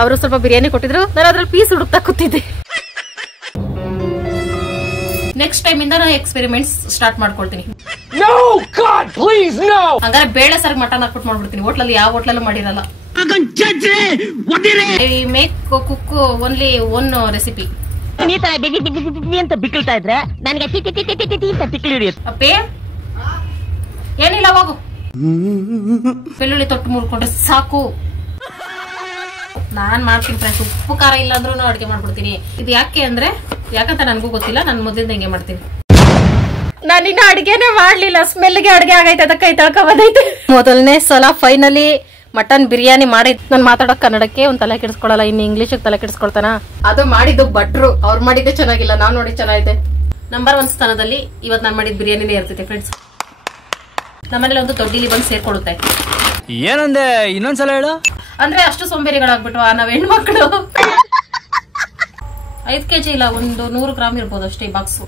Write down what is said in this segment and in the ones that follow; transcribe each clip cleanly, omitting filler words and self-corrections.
ಅವರು ಸ್ವಲ್ಪ ಬಿರಿಯಾನಿ ಕೊಟ್ಟಿದ್ರು, ನಾನು ಅದ್ರಲ್ಲಿ ಪೀಸ್ ಹುಡುಕ್ತಾ ಕೂತಿದ್ದೆ. ನೆಕ್ಸ್ಟ್ ಟೈಮ್ ಇಂದ ನಾನು ಎಕ್ಸ್ಪೆರಿಮೆಂಟ್ಸ್ ಸ್ಟಾರ್ಟ್ ಮಾಡ್ಕೊಳ್ತೀನಿ. ಹಂಗಾರೆ ಬೇಳೆ ಸಾರ್ ಮಟನ್ ಹಾಕ್ಬಿಟ್ಟು ಮಾಡ್ಬಿಡ್ತೀನಿ. ಹೋಟ್ಲಲ್ಲಿ ಯಾವ ಹೋಟ್ಲಲ್ಲೂ ಮಾಡಿರಲ್ಲ. Make cook only one recipe. ಅಂತ ಬಿಕ್ಕಳ್ತಾ ಇದ್ರೆ ನನಗೆ ಅಪ್ಪೇ ಏನಿಲ್ಲ, ಹೋಗು. ಬೆಳ್ಳುಳ್ಳಿ ತೊಟ್ಟು ಮುರ್ಕೊಂಡ್ರೆ ಸಾಕು. ನಾನ್ ಮಾಡ್ತೀನಿ ಫ್ರೆಂಡ್ಸ್. ಉಪ್ಪು ಖಾರ ಇಲ್ಲ ಅಂದ್ರೂ ಅಡ್ಗೆ ಮಾಡ್ಬಿಡ್ತೀನಿ. ಇದು ಯಾಕಂತ ನನ್ಗೂ ಗೊತ್ತಿಲ್ಲ. ನಾನು ಮೊದಲಿಂದ ಹಿಂಗೆ ಮಾಡ್ತೀನಿ. ನಾನಿನ್ನ ಅಡ್ಗೆನೆ ಮಾಡ್ಲಿಲ್ಲ, ಸ್ಮೆಲ್ಗೆ ಅಡ್ಗೆ ಆಗೈತೆ, ಅದಕ್ಕೆ ಕೈ ತಳ್ಕ ಬಂದೈತೆ. ಮೊದಲನೇ ಸಲ ಫೈನಲಿ ಮಟನ್ ಬಿರಿಯಾನಿ ಮಾಡಿ. ನಾನು ಮಾತಾಡೋಕ್ ಕನ್ನಡಕ್ಕೆ ಒಂದ್ ತಲೆ ಕೆಡಿಸ್ಕೊಳಲ್ಲ, ಇನ್ನು ಇಂಗ್ಲಿಷ್ ತಲೆ ಕೆಡಿಸ್ಕೊಳ್ತಾನ. ಅದು ಮಾಡಿದ್ದು ಭಟ್ರು, ಅವ್ರು ಮಾಡಿದ್ದೆ ಚೆನ್ನಾಗಿಲ್ಲ, ನಾನ್ ನೋಡಿ ಚೆನ್ನಾಗಿದೆ. ನಂಬರ್ 1 ಸ್ಥಾನದಲ್ಲಿ ಇವತ್ತು ನಾನು ಮಾಡಿದ ಬಿರಿಯಾನಿನೇ ಇರ್ತೈತೆ ಫ್ರೆಂಡ್ಸ್. ನಮ್ಮನೇಲಿ ಒಂದು ದೊಡ್ಡ ಇಲ್ಲಿ ಬಂದು ಸೇರ್ಕೊಡುತ್ತೆ. ಏನಂದೆ ಇನ್ನೊಂದ್ಸಲ ಹೇಳು. ಅಂದ್ರೆ ಅಷ್ಟು ಸೋಂಬೇರಿಗಳಾಗ್ಬಿಟ್ವಾ ನಾವ್ ಹೆಣ್ಮಕ್ಳು. 5 kg ಇಲ್ಲ, ಒಂದು 100 ಗ್ರಾಮ್ ಇರ್ಬೋದು ಅಷ್ಟೇ ಈ ಬಾಕ್ಸು.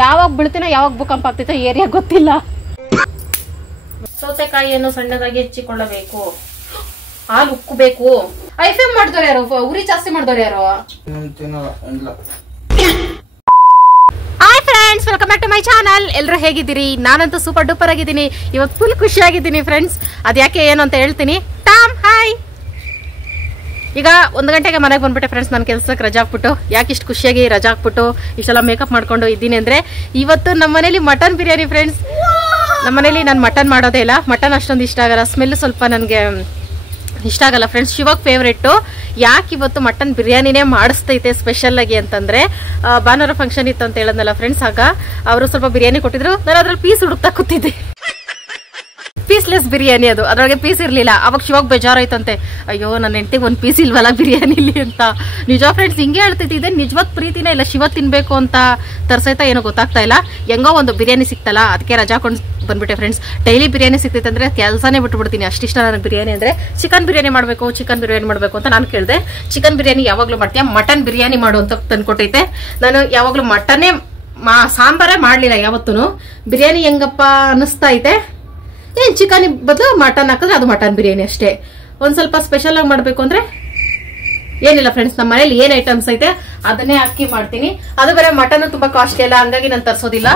ಯಾವಾಗ ಬೀಳ್ತೀನೋ ಯಾವಾಗ ಭೂಕಂಪ ಆಗ್ತೈತೋ ಏರಿಯಾ ಗೊತ್ತಿಲ್ಲ. ಸೌತೆಕಾಯಿಯನ್ನು ಸಣ್ಣದಾಗಿ ಹೆಚ್ಚಿಕೊಳ್ಳಬೇಕು. ಹಾಲು ಉಕ್ಕಬೇಕು. ಐಫೆಮ್ ಮಾಡಿದವ್ರು ಯಾರು? ಉರಿ ಜಾಸ್ತಿ ಮಾಡಿದವ್ರು ಯಾರು? Hi friends, welcome back to my channel. ಎಲ್ಲರೂ ಹೇಗಿದ್ದೀರಿ? ನಾನಂತೂ ಸೂಪರ್ ಡೂಪರ್ ಆಗಿದ್ದೀನಿ. ಇವತ್ತು ಫುಲ್ ಖುಷಿಯಾಗಿದ್ದೀನಿ ಫ್ರೆಂಡ್ಸ್. ಅದ್ಯಾಕೆ ಏನು ಅಂತ ಹೇಳ್ತೀನಿ. Tom hi. ಈಗ 1 ಗಂಟೆಗೆ ಮನೆಗೆ ಬಂದ್ಬಿಟ್ಟೆ ಫ್ರೆಂಡ್ಸ್. ನನ್ನ ಕೆಲ್ಸಕ್ಕೆ ರಜಾ ಹಾಕ್ಬಿಟ್ಟು, ಯಾಕೆ ಇಷ್ಟು ಖುಷಿಯಾಗಿ ರಜಾ ಹಾಕ್ಬಿಟ್ಟು ಇಷ್ಟೆಲ್ಲ ಮೇಕಪ್ ಮಾಡ್ಕೊಂಡು ಇದ್ದೀನಿ ಅಂದ್ರೆ, ಇವತ್ತು ನಮ್ಮ ಮನೇಲಿ ಮಟನ್ ಬಿರಿಯಾನಿ ಫ್ರೆಂಡ್ಸ್. ನಮ್ಮ ಮನೇಲಿ ನಾನು ಮಟನ್ ಮಾಡೋದೇ ಇಲ್ಲ. ಮಟನ್ ಅಷ್ಟೊಂದು ಇಷ್ಟ ಆಗಲ್ಲ, ಸ್ಮೆಲ್ ಸ್ವಲ್ಪ ನನಗೆ ಇಷ್ಟ ಆಗಲ್ಲ ಫ್ರೆಂಡ್ಸ್. ಶಿವಾಗ ಫೇವ್ರೇಟು. ಯಾಕೆ ಇವತ್ತು ಮಟನ್ ಬಿರಿಯಾನಿನೇ ಮಾಡಿಸ್ತೈತೆ ಸ್ಪೆಷಲ್ ಆಗಿ ಅಂತಂದ್ರೆ, ಭಾನುವಾರ ಫಂಕ್ಷನ್ ಇತ್ತು ಅಂತ ಹೇಳದ್ನಲ್ಲ ಫ್ರೆಂಡ್ಸ್. ಆಗ ಅವರು ಸ್ವಲ್ಪ ಬಿರಿಯಾನಿ ಕೊಟ್ಟಿದ್ರು, ನಾನು ಅದ್ರಲ್ಲಿ ಪೀಸ್ ಹುಡುಕ್ತಾ ಕೂತಿದ್ದೆ. ಪೀಸ್ಲೆಸ್ ಬಿರಿಯಾನಿ ಅದು, ಅದ್ರೊಳಗೆ ಪೀಸ್ ಇರ್ಲಿಲ್ಲ. ಅವಾಗ ಶಿವಾಗ ಬೇಜಾರಾಯ್ತಂತೆ, ಅಯ್ಯೋ ನನ್ನ ಹೆಂಡತಿಗೆ ಒಂದು ಪೀಸ್ ಇಲ್ವಲ್ಲ ಬಿರಿಯಾನಿಲಿ ಅಂತ. ನಿಜ ಫ್ರೆಂಡ್ಸ್, ಹಿಂಗೆ ಹೇಳ್ತೈತಿದೆ. ನಿಜವಾದ ಪ್ರೀತಿನೇ ಇಲ್ಲ, ಶಿವ ತಿನ್ಬೇಕು ಅಂತ ತರ್ಸೈತಾ ಏನೋ ಗೊತ್ತಾಗ್ತಾ ಇಲ್ಲ. ಹೆಂಗೋ ಒಂದು ಬಿರಿಯಾನಿ ಸಿಕ್ತಲ್ಲ, ಅದಕ್ಕೆ ರಜಾ ಕೊಂಡು ಬಂದ್ಬಿಟ್ಟೆ ಫ್ರೆಂಡ್ಸ್. ಡೈಲಿ ಬಿರಿಯಾನಿ ಸಿಕ್ತೈತೆ ಅಂದ್ರೆ ಕೆಲಸನೇ ಬಿಟ್ಬಿಡ್ತೀನಿ, ಅಷ್ಟಿಷ್ಟ ನನಗೆ ಬಿರಿಯಾನಿ ಅಂದ್ರೆ. ಚಿಕನ್ ಬಿರಿಯಾನಿ ಮಾಡಬೇಕು ಅಂತ ನಾನು ಕೇಳಿದೆ. ಚಿಕನ್ ಬಿರಿಯಾನಿ ಯಾವಾಗಲೂ ಮಾಡ್ತೀಯಾ, ಮಟನ್ ಬಿರಿಯಾನಿ ಮಾಡು ಅಂತ ತಂದ್ಕೊಟ್ಟೈತೆ. ನಾನು ಯಾವಾಗಲೂ ಮಟನ್ನೇ ಸಾಂಬಾರೇ ಮಾಡಲಿಲ್ಲ ಯಾವತ್ತೂ. ಬಿರಿಯಾನಿ ಹೆಂಗಪ್ಪ ಅನ್ನಿಸ್ತಾ ಐತೆ. ಏನ್ ಚಿಕನ್ ಬದಲು ಮಟನ್ ಹಾಕಿದ್ರೆ ಅದು ಮಟನ್ ಬಿರಿಯಾನಿ ಅಷ್ಟೇ. ಒಂದ್ ಸ್ವಲ್ಪ ಸ್ಪೆಷಲ್ ಆಗಿ ಮಾಡ್ಬೇಕು ಅಂದ್ರೆ ಏನಿಲ್ಲ ಫ್ರೆಂಡ್ಸ್, ನಮ್ಮ ಮನೇಲಿ ಏನ್ ಐಟಮ್ಸ್ ಐತೆ ಅದನ್ನೇ ಹಾಕಿ ಮಾಡ್ತೀನಿ. ಅದು ಬೇರೆ ಮಟನ್ ತುಂಬಾ ಕಾಸ್ಟ್ಲಿ ಅಲ್ಲ, ಹಂಗಾಗಿ ನಾನು ತರ್ಸೋದಿಲ್ಲ.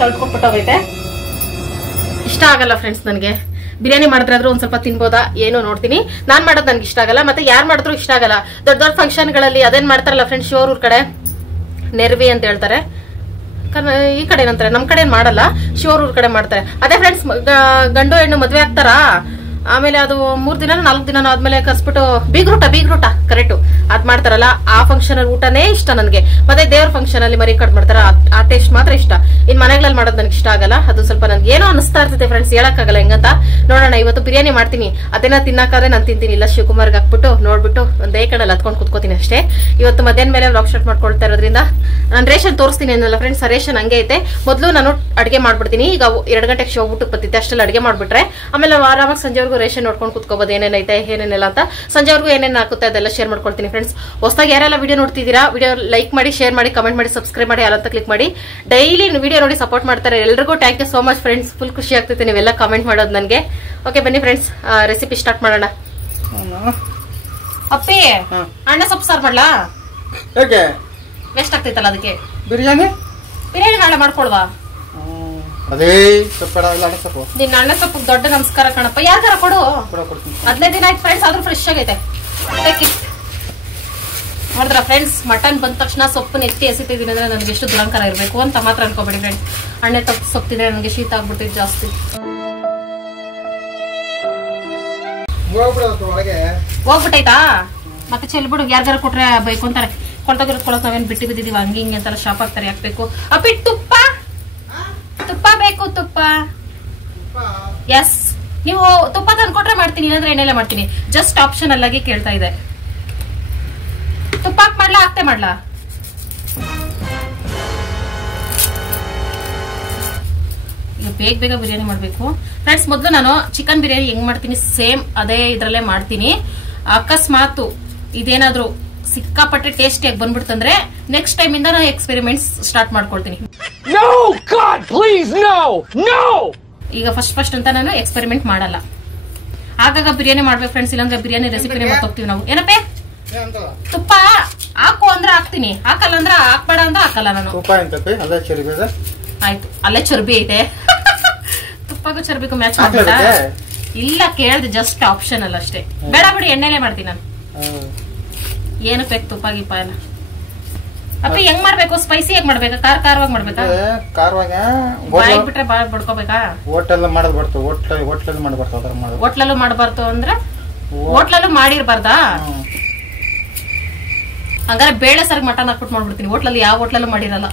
ತಳ್ಕೊಟ್ಬಿಟ್ಟೋಗೈತೆ, ಇಷ್ಟ ಆಗಲ್ಲ ಫ್ರೆಂಡ್ಸ್ ನನಗೆ. ಬಿರಿಯಾನಿ ಮಾಡಿದ್ರಾದ್ರೂ ಒಂದ್ ಸ್ವಲ್ಪ ತಿನ್ಬೋದಾ ಏನೋ ನೋಡ್ತೀನಿ. ನಾನ್ ಮಾಡೋದು ನನ್ಗೆ ಇಷ್ಟ ಆಗಲ್ಲ, ಮತ್ತೆ ಯಾರು ಮಾಡಿದ್ರು ಇಷ್ಟ ಆಗಲ್ಲ. ದೊಡ್ಡ ದೊಡ್ಡ ಫಂಕ್ಷನ್ ಗಳಲ್ಲಿ ಅದೇನ್ ಮಾಡ್ತಾರಲ್ಲ ಫ್ರೆಂಡ್ಸ್, ಶಿವೂರ್ ಕಡೆ ನೆರ್ವಿ ಅಂತ ಹೇಳ್ತಾರೆ, ಈ ಕಡೆ ಏನಂತಾರೆ, ನಮ್ ಕಡೆ ಮಾಡಲ್ಲ, ಶಿವೂರ್ ಕಡೆ ಮಾಡ್ತಾರೆ. ಅದೇ ಫ್ರೆಂಡ್ಸ್, ಗಂಡು ಹೆಣ್ಣು ಮದ್ವೆ ಆಗ್ತಾರಾ, ಆಮೇಲೆ ಅದು 3 ದಿನ 4 ದಿನ ಆದ್ಮೇಲೆ ಕರ್ಸ್ಬಿಟ್ಟು ಬೀಗ್ರೂಟ ಕರೆಕ್ಟ್ ಅದ್ ಮಾಡ್ತಾರಲ್ಲ, ಆ ಫಂಕ್ಷನ್ ಊಟನೇ ಇಷ್ಟ ನನ್ಗೆ. ಮತ್ತೆ ದೇವ್ರ ಫಂಕ್ಷನ್ ಅಲ್ಲಿ ಮರಿ ಕಟ್ ಮಾಡ್ತಾರ, ಆ ಟೇಸ್ಟ್ ಮಾತ್ರ ಇಷ್ಟ. ಇನ್ ಮನೆಗಳಲ್ಲಿ ಮಾಡೋದು ನನ್ಗೆ ಇಷ್ಟ ಆಗಲ್ಲ. ಅದು ಸ್ವಲ್ಪ ನನ್ಗೆ ಏನೋ ಅನಿಸ್ತಾ ಇರ್ತೈತೆ ಫ್ರೆಂಡ್ಸ್, ಹೇಳಕ್ಕಾಗಲ್ಲ ಹೆಂಗಂತ. ನೋಡೋಣ, ಇವತ್ತು ಬಿರಿಯಾನಿ ಮಾಡ್ತೀನಿ. ಅದನ್ನ ತಿನ್ನಕ್ಕಾದ್ರೆ ನಾನು ತಿಂತೀನಿ, ಇಲ್ಲ ಶಿವಕುಮಾರ್ಗೆ ಹಾಕ್ಬಿಟ್ಟು ನೋಡ್ಬಿಟ್ಟು ಒಂದೇ ಕಡೆ ಹತ್ಕೊಂಡು ಕುತ್ಕೋತೀನಿ ಅಷ್ಟೇ. ಇವತ್ತು ಮಧ್ಯಾಹ್ನ ಮೇಲೆ ವ್ಲಾಗ್ ಸ್ಟಾರ್ಟ್ ಮಾಡ್ಕೊಳ್ತಾ ಇರೋದ್ರಿಂದ ನಾನು ರೇಷನ್ ತೋರಿಸ್ತೀನಿ ಅನ್ನಲ್ಲ ಫ್ರೆಂಡ್ಸ್. ರೇಷನ್ ಹಂಗೆ ಐತೆ. ಮೊದಲು ನಾನು ಅಡಿಗೆ ಮಾಡ್ಬಿಡ್ತೀನಿ. ಈಗ 2 ಗಂಟೆಗೆ ಶೋ ಊಟಕ್ಕೆ ಬತ್ತಿದ್ದೆ, ಅಷ್ಟೆಲ್ಲ ಅಡಿಗೆ ಮಾಡ್ಬಿಟ್ರೆ ಆಮೇಲೆ ಆರಾಮಾಗಿ ಸಂಜೆವರೆಗೂ ರೇಷನ್ ನೋಡ್ಕೊಂಡು ಕುತ್ಕೋಬಹುದು, ಏನೇನೈತೆ ಏನೇನೆಲ್ಲ ಅಂತ. ಸಂಜೆವರೆಗೂ ಏನೇನು ಹಾಕುತ್ತೆ ಅದೆಲ್ಲ ಶೇರ್ ಮಾಡ್ಕೊಳ್ತೀನಿ ಫ್ರೆಂಡ್ಸ್. ಹೊಸದಾಗಿ ಯಾರೆಲ್ಲ ವಿಡಿಯೋ ನೋಡ್ತಿದ್ದೀರಾ, ವಿಡಿಯೋ ಲೈಕ್ ಮಾಡಿ, ಶೇರ್ ಮಾಡಿ, ಕಮೆಂಟ್ ಮಾಡಿ, ಸಬ್ಸ್ಕ್ರೈಬ್ ಮಾಡಿ, ಅಲ್ಲಂತ ಕ್ಲಿಕ್ ಮಾಡಿ. ಡೈಲಿ ವಿಡಿಯೋ ನೋಡಿ ಸಪೋರ್ಟ್ ಮಾಡ್ತಾರೆ ಎಲ್ರಿಗೂ thank you so much friends. Full ಖುಷಿ ಆಗ್ತೈತೆ ನೀವೆಲ್ಲ ಕಮೆಂಟ್ ಮಾಡೋದು ನನಗೆ. ಓಕೆ ಬನ್ನಿ ಫ್ರೆಂಡ್ಸ್, ರೆಸಿಪಿ ಸ್ಟಾರ್ಟ್ ಮಾಡೋಣ. ಅಪ್ಪಿ, ಅಣ್ಣ ಸೊಪ್ಪು ಸಾರು ಮಾಡ್ಲಾ? ವೇಸ್ಟ್ ಆಗ್ತೈತಲ್ಲ ಅದಕ್ಕೆ. ಬಿರಿಯಾನಿ ನಾಳೆ ಮಾಡ್ಕೊಳ್ವಾ? ನಿನ್ನ ಅಣ್ಣ ಸೊಪ್ಪು ದೊಡ್ಡ ನಮಸ್ಕಾರ ಕಣಪ್ಪ. ಯಾರ ಕೊಡು, 15 ದಿನ ಆಯ್ತು ಫ್ರೆಂಡ್ಸ್, ಆದ್ರೂ ಫ್ರೆಶ್ ಆಗೈತೆ. ನೋಡಿದ್ರ ಫ್ರೆಂಡ್ಸ್, ಮಟನ್ ಬಂದ ತಕ್ಷಣ ಸೊಪ್ಪು ನೆತ್ತಿ ಎಸಿತಿದ್ದೀನಿ ಅಂದ್ರೆ ನನಗೆ ಎಷ್ಟು ದುರಂಕಾರ ಇರಬೇಕು ಅಂತ ಮಾತ್ರ ಅನ್ಕೋಬೇಡಿ ಫ್ರೆಂಡ್ಸ್. ಅಣ್ಣೆ ಸೊಪ್ಪು ತಿಂದ್ರೆ ನನಗೆ ಶೀತ ಆಗ್ಬಿಡ್ತೈತೆ ಜಾಸ್ತಿ. ಹೋಗ್ಬಿಟ್ಟೈತಾ? ಮತ್ತೆ ಚೆಲ್ಬಿಡು, ಯಾರ್ಗಾರ ಕೊಟ್ರೆ ಬೈಕೊಂತಾರೆ. ಕೊಳ್ತಾಗಿರೋದು ಕೊಳಕ್ ನಾವೇನ್ ಬಿಟ್ಟು ಬಿದ್ದಿದೀವಿ ಹಂಗೆ ಹಿಂಗೆ ಅಂತೆಲ್ಲ ಶಾಪ್ ಆಗ್ತಾರೆ. ಹಾಕ್ಬೇಕು ಅಪ್ಪಿ, ತುಪ್ಪ ಬೇಕು, ತುಪ್ಪ. ಎಸ್, ನೀವು ತುಪ್ಪ ತಂದ್ಕೊಟ್ರೆ ಮಾಡ್ತೀನಿ, ಇಲ್ಲಾಂದ್ರೆ ಎಣ್ಣೆಲ್ಲ ಮಾಡ್ತೀನಿ. ಜಸ್ಟ್ ಆಪ್ಷನಲ್ ಆಗಿ ಕೇಳ್ತಾ ಇದೆ. ತುಪ್ಪ ಹಾಕಿ ಮಾಡ್ಲಾ, ಹಾಕ್ತೆ ಮಾಡ್ಲಾ? ಈಗ ಬೇಗ ಬಿರಿಯಾನಿ ಮಾಡ್ಬೇಕು ಫ್ರೆಂಡ್ಸ್. ಮೊದಲು ನಾನು ಚಿಕನ್ ಬಿರಿಯಾನಿ ಹೆಂಗ್ ಮಾಡ್ತೀನಿ ಸೇಮ್ ಅದೇ ಇದ್ರಲ್ಲೇ ಮಾಡ್ತೀನಿ. ಅಕಸ್ಮಾತ್ ಇದೇನಾದ್ರೂ ಸಿಕ್ಕಾಪಟ್ಟೆ ಟೇಸ್ಟಿಯಾಗಿ ಬಂದ್ಬಿಡ್ತಂದ್ರೆ ನೆಕ್ಸ್ಟ್ ಟೈಮ್ ಇಂದ ನಾನು ಎಕ್ಸ್ಪೆರಿಮೆಂಟ್ಸ್ ಸ್ಟಾರ್ಟ್ ಮಾಡ್ಕೊಳ್ತೀನಿ. ಈಗ ಫಸ್ಟ್ ಅಂತ ನಾನು ಎಕ್ಸ್ಪೆರಿಮೆಂಟ್ ಮಾಡಲ್ಲ. ಆಗಾಗ ಬಿರಿಯಾನಿ ಮಾಡ್ಬೇಕು ಫ್ರೆಂಡ್ಸ್, ಇಲ್ಲಾಂದ್ರೆ ಬಿರಿಯಾನಿ ರೆಸಿಪಿನೇ ಮರ್ತೋಗ್ತೀವಿ ನಾವು. ಏನಪ್ಪೇ ತುಪ್ಪ ಹಾಕು ಅಂದ್ರೆ ಹಾಕ್ತೀನಿ, ಹಾಕಲ್ಲ ಅಂದ್ರೆ ಹಾಕ್ಬೇಡ ಅಂದ್ರೆ ಹಾಕಲ್ಲ ನಾನು. ಆಯ್ತು, ಅಲ್ಲೇ ಚರ್ಬಿ ಐತೆ. ತುಪ್ಪಗೂ ಚರ್ಬಿಗೂ ಮ್ಯಾಚ್ ಮಾಡ್ಬೇಡ. ಇಲ್ಲ ಕೇಳ್ದೆ, ಜಸ್ಟ್ ಆಪ್ಷನಲ್ ಅಷ್ಟೇ. ಬೇಡ ಬಿಡಿ, ಎಣ್ಣೆಲೆ ಮಾಡ್ತೀನಿ ನಾನು. ಏನು ಬೇಕು ತುಪ್ಪ ಗಿಪ್ಪ ಎಲ್ಲ. ಅಪ್ಪ ಹೆಂಗ್ ಮಾಡ್ಬೇಕು? ಸ್ಪೈಸಿ ಹೇಗ್ ಮಾಡ್ಬೇಕಾ? ಖಾರವಾಗಿ ಮಾಡ್ಬೇಕಾ? ಬಾಯಿ ಬಿಟ್ರೆ ಬಾಯ್ ಬಡ್ಕೋಬೇಕಾ? ಹೋಟೆಲ್ ಮಾಡೋದ್ ಬರ್ತು, ಹೋಟ್ಲಲ್ಲಿ ಮಾಡಬಾರ್ದು. ಹೋಟ್ಲಲ್ಲೂ ಮಾಡಬಾರ್ದು ಅಂದ್ರೆ ಹೋಟ್ಲಲ್ಲೂ ಮಾಡಿರ್ಬಾರ್ದಾ? ಹಂಗಾರೆ ಬೇಳೆ ಸರ್ ಮಟನ್ ಹಾಕ್ಬಿಟ್ಟು ಮಾಡ್ಬಿಡ್ತೀನಿ. ಹೋಟ್ಲಲ್ಲಿ ಯಾವ ಹೋಟ್ಲಲ್ಲೂ ಮಾಡಿರಲ್ಲ.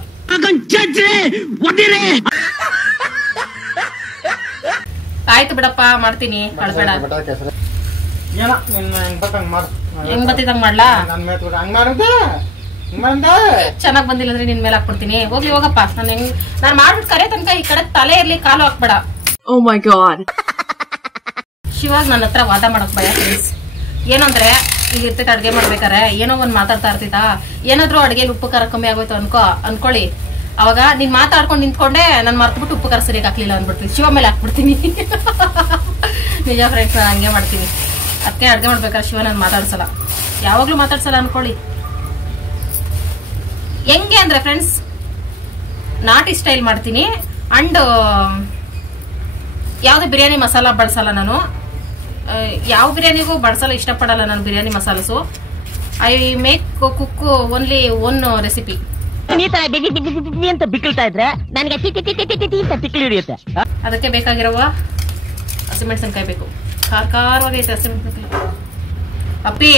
ಆಯ್ತು ಬಿಡಪ್ಪ, ಮಾಡ್ತೀನಿ, ಅಳ್ಬೇಡ. ಹೆಂಗ್ ಬತ್ತಿದಂಗ್ ಮಾಡ್ಲಾ? ಚೆನ್ನಾಗ್ ಬಂದಿಲ್ಲ ಅಂದ್ರೆ ನಿನ್ ಮೇಲೆ ಹಾಕ್ಬಿಡ್ತೀನಿ. ಹೋಗ್ಲಿ ಹೋಗಪ್ಪ. ನಾನ್ ಮಾಡ್ಬಿಟ್ಟು ಕರೆ ತನಕ ಈ ಕಡೆ ತಲೆ ಇರ್ಲಿ, ಕಾಲು ಹಾಕ್ಬೇಡ. Oh my god. ಶಿವಾಗ ನನ್ನ ಹತ್ರ ವಾದ ಮಾಡಕ್ ಭಯ ಫ್ರೆಂಡ್ಸ್. ಏನಂದ್ರೆ ಈಗ ಇರ್ತೈತೆ ಅಡ್ಗೆ ಮಾಡ್ಬೇಕಾರೆ ಏನೋ ಒಂದ್ ಮಾತಾಡ್ತಾ ಇರ್ತೈತಾ, ಏನಾದ್ರು ಅಡ್ಗೆಲಿ ಉಪ್ಪು ಖಾರ ಕಮ್ಮಿ ಆಗೋಯ್ತು ಅನ್ಕೊಳ್ಳಿ. ಅವಾಗ ನೀನ್ ಮಾತಾಡ್ಕೊಂಡು ನಿಂತ್ಕೊಂಡೆ ನಾನು ಮರ್ತ್ಬಿಟ್ಟು ಉಪ್ಪು ಖಾರ ಸರಿಯಾಗಿ ಹಾಕ್ಲಿಲ್ಲ ಅಂದ್ಬಿಡ್ತೀನಿ, ಶಿವ ಮೇಲೆ ಹಾಕ್ಬಿಡ್ತೀನಿ. ನಿಜ ಫ್ರೆಂಡ್ಸ್, ನಾನು ಹಂಗೆ ಮಾಡ್ತೀನಿ. ಅದಕ್ಕೆ ಅಡ್ಗೆ ಮಾಡ್ಬೇಕಾದ್ರೆ ಶಿವ ನಾನು ಮಾತಾಡ್ಸಲ್ಲ, ಯಾವಾಗ್ಲೂ ಮಾತಾಡ್ಸಲ್ಲ ಅನ್ಕೊಳ್ಳಿ. ಹೆಂಗೆ ಅಂದ್ರೆ ಫ್ರೆಂಡ್ಸ್, ನಾಟಿ ಸ್ಟೈಲ್ ಮಾಡ್ತೀನಿ. ಅಂಡ್ ಯಾವ್ದು ಬಿರಿಯಾನಿ ಮಸಾಲ ಬಳಸಲ್ಲ ನಾನು. ಯಾವ ಬಿರಿಯಾನಿಗೂ ಬಳಸಲ್ಲ, ಇಷ್ಟಪಡಲ್ಲ ನಾನು ಬಿರಿಯಾನಿ ಮಸಾಲಸು. I make cook only one recipe. ಈ ತರ ಬಿಗಿ ಬಿಗಿ ಬಿಗಿ ಅಂತ ಬಿಕ್ಕಳ್ತಾ ಇದ್ರೆ ನನಗೆ ಟಿ ಟಿ ಟಿ ಟಿ ಟಿ ಟಿ ಅಂತ ತಿಕ್ಲಿ ಹಿಡಿಯುತ್ತೆ. ಅದಕ್ಕೆ ಬೇಕಾಗಿರುವ ಹಸಿಮೆಣಸಿನ್ಕಾಯಿ ಬೇಕು. ಖಾರವಾಗೈತೆ ಹಸಿಮೆಣಸಿನ್ಕಾಯಿ. ಅಪ್ಪಿ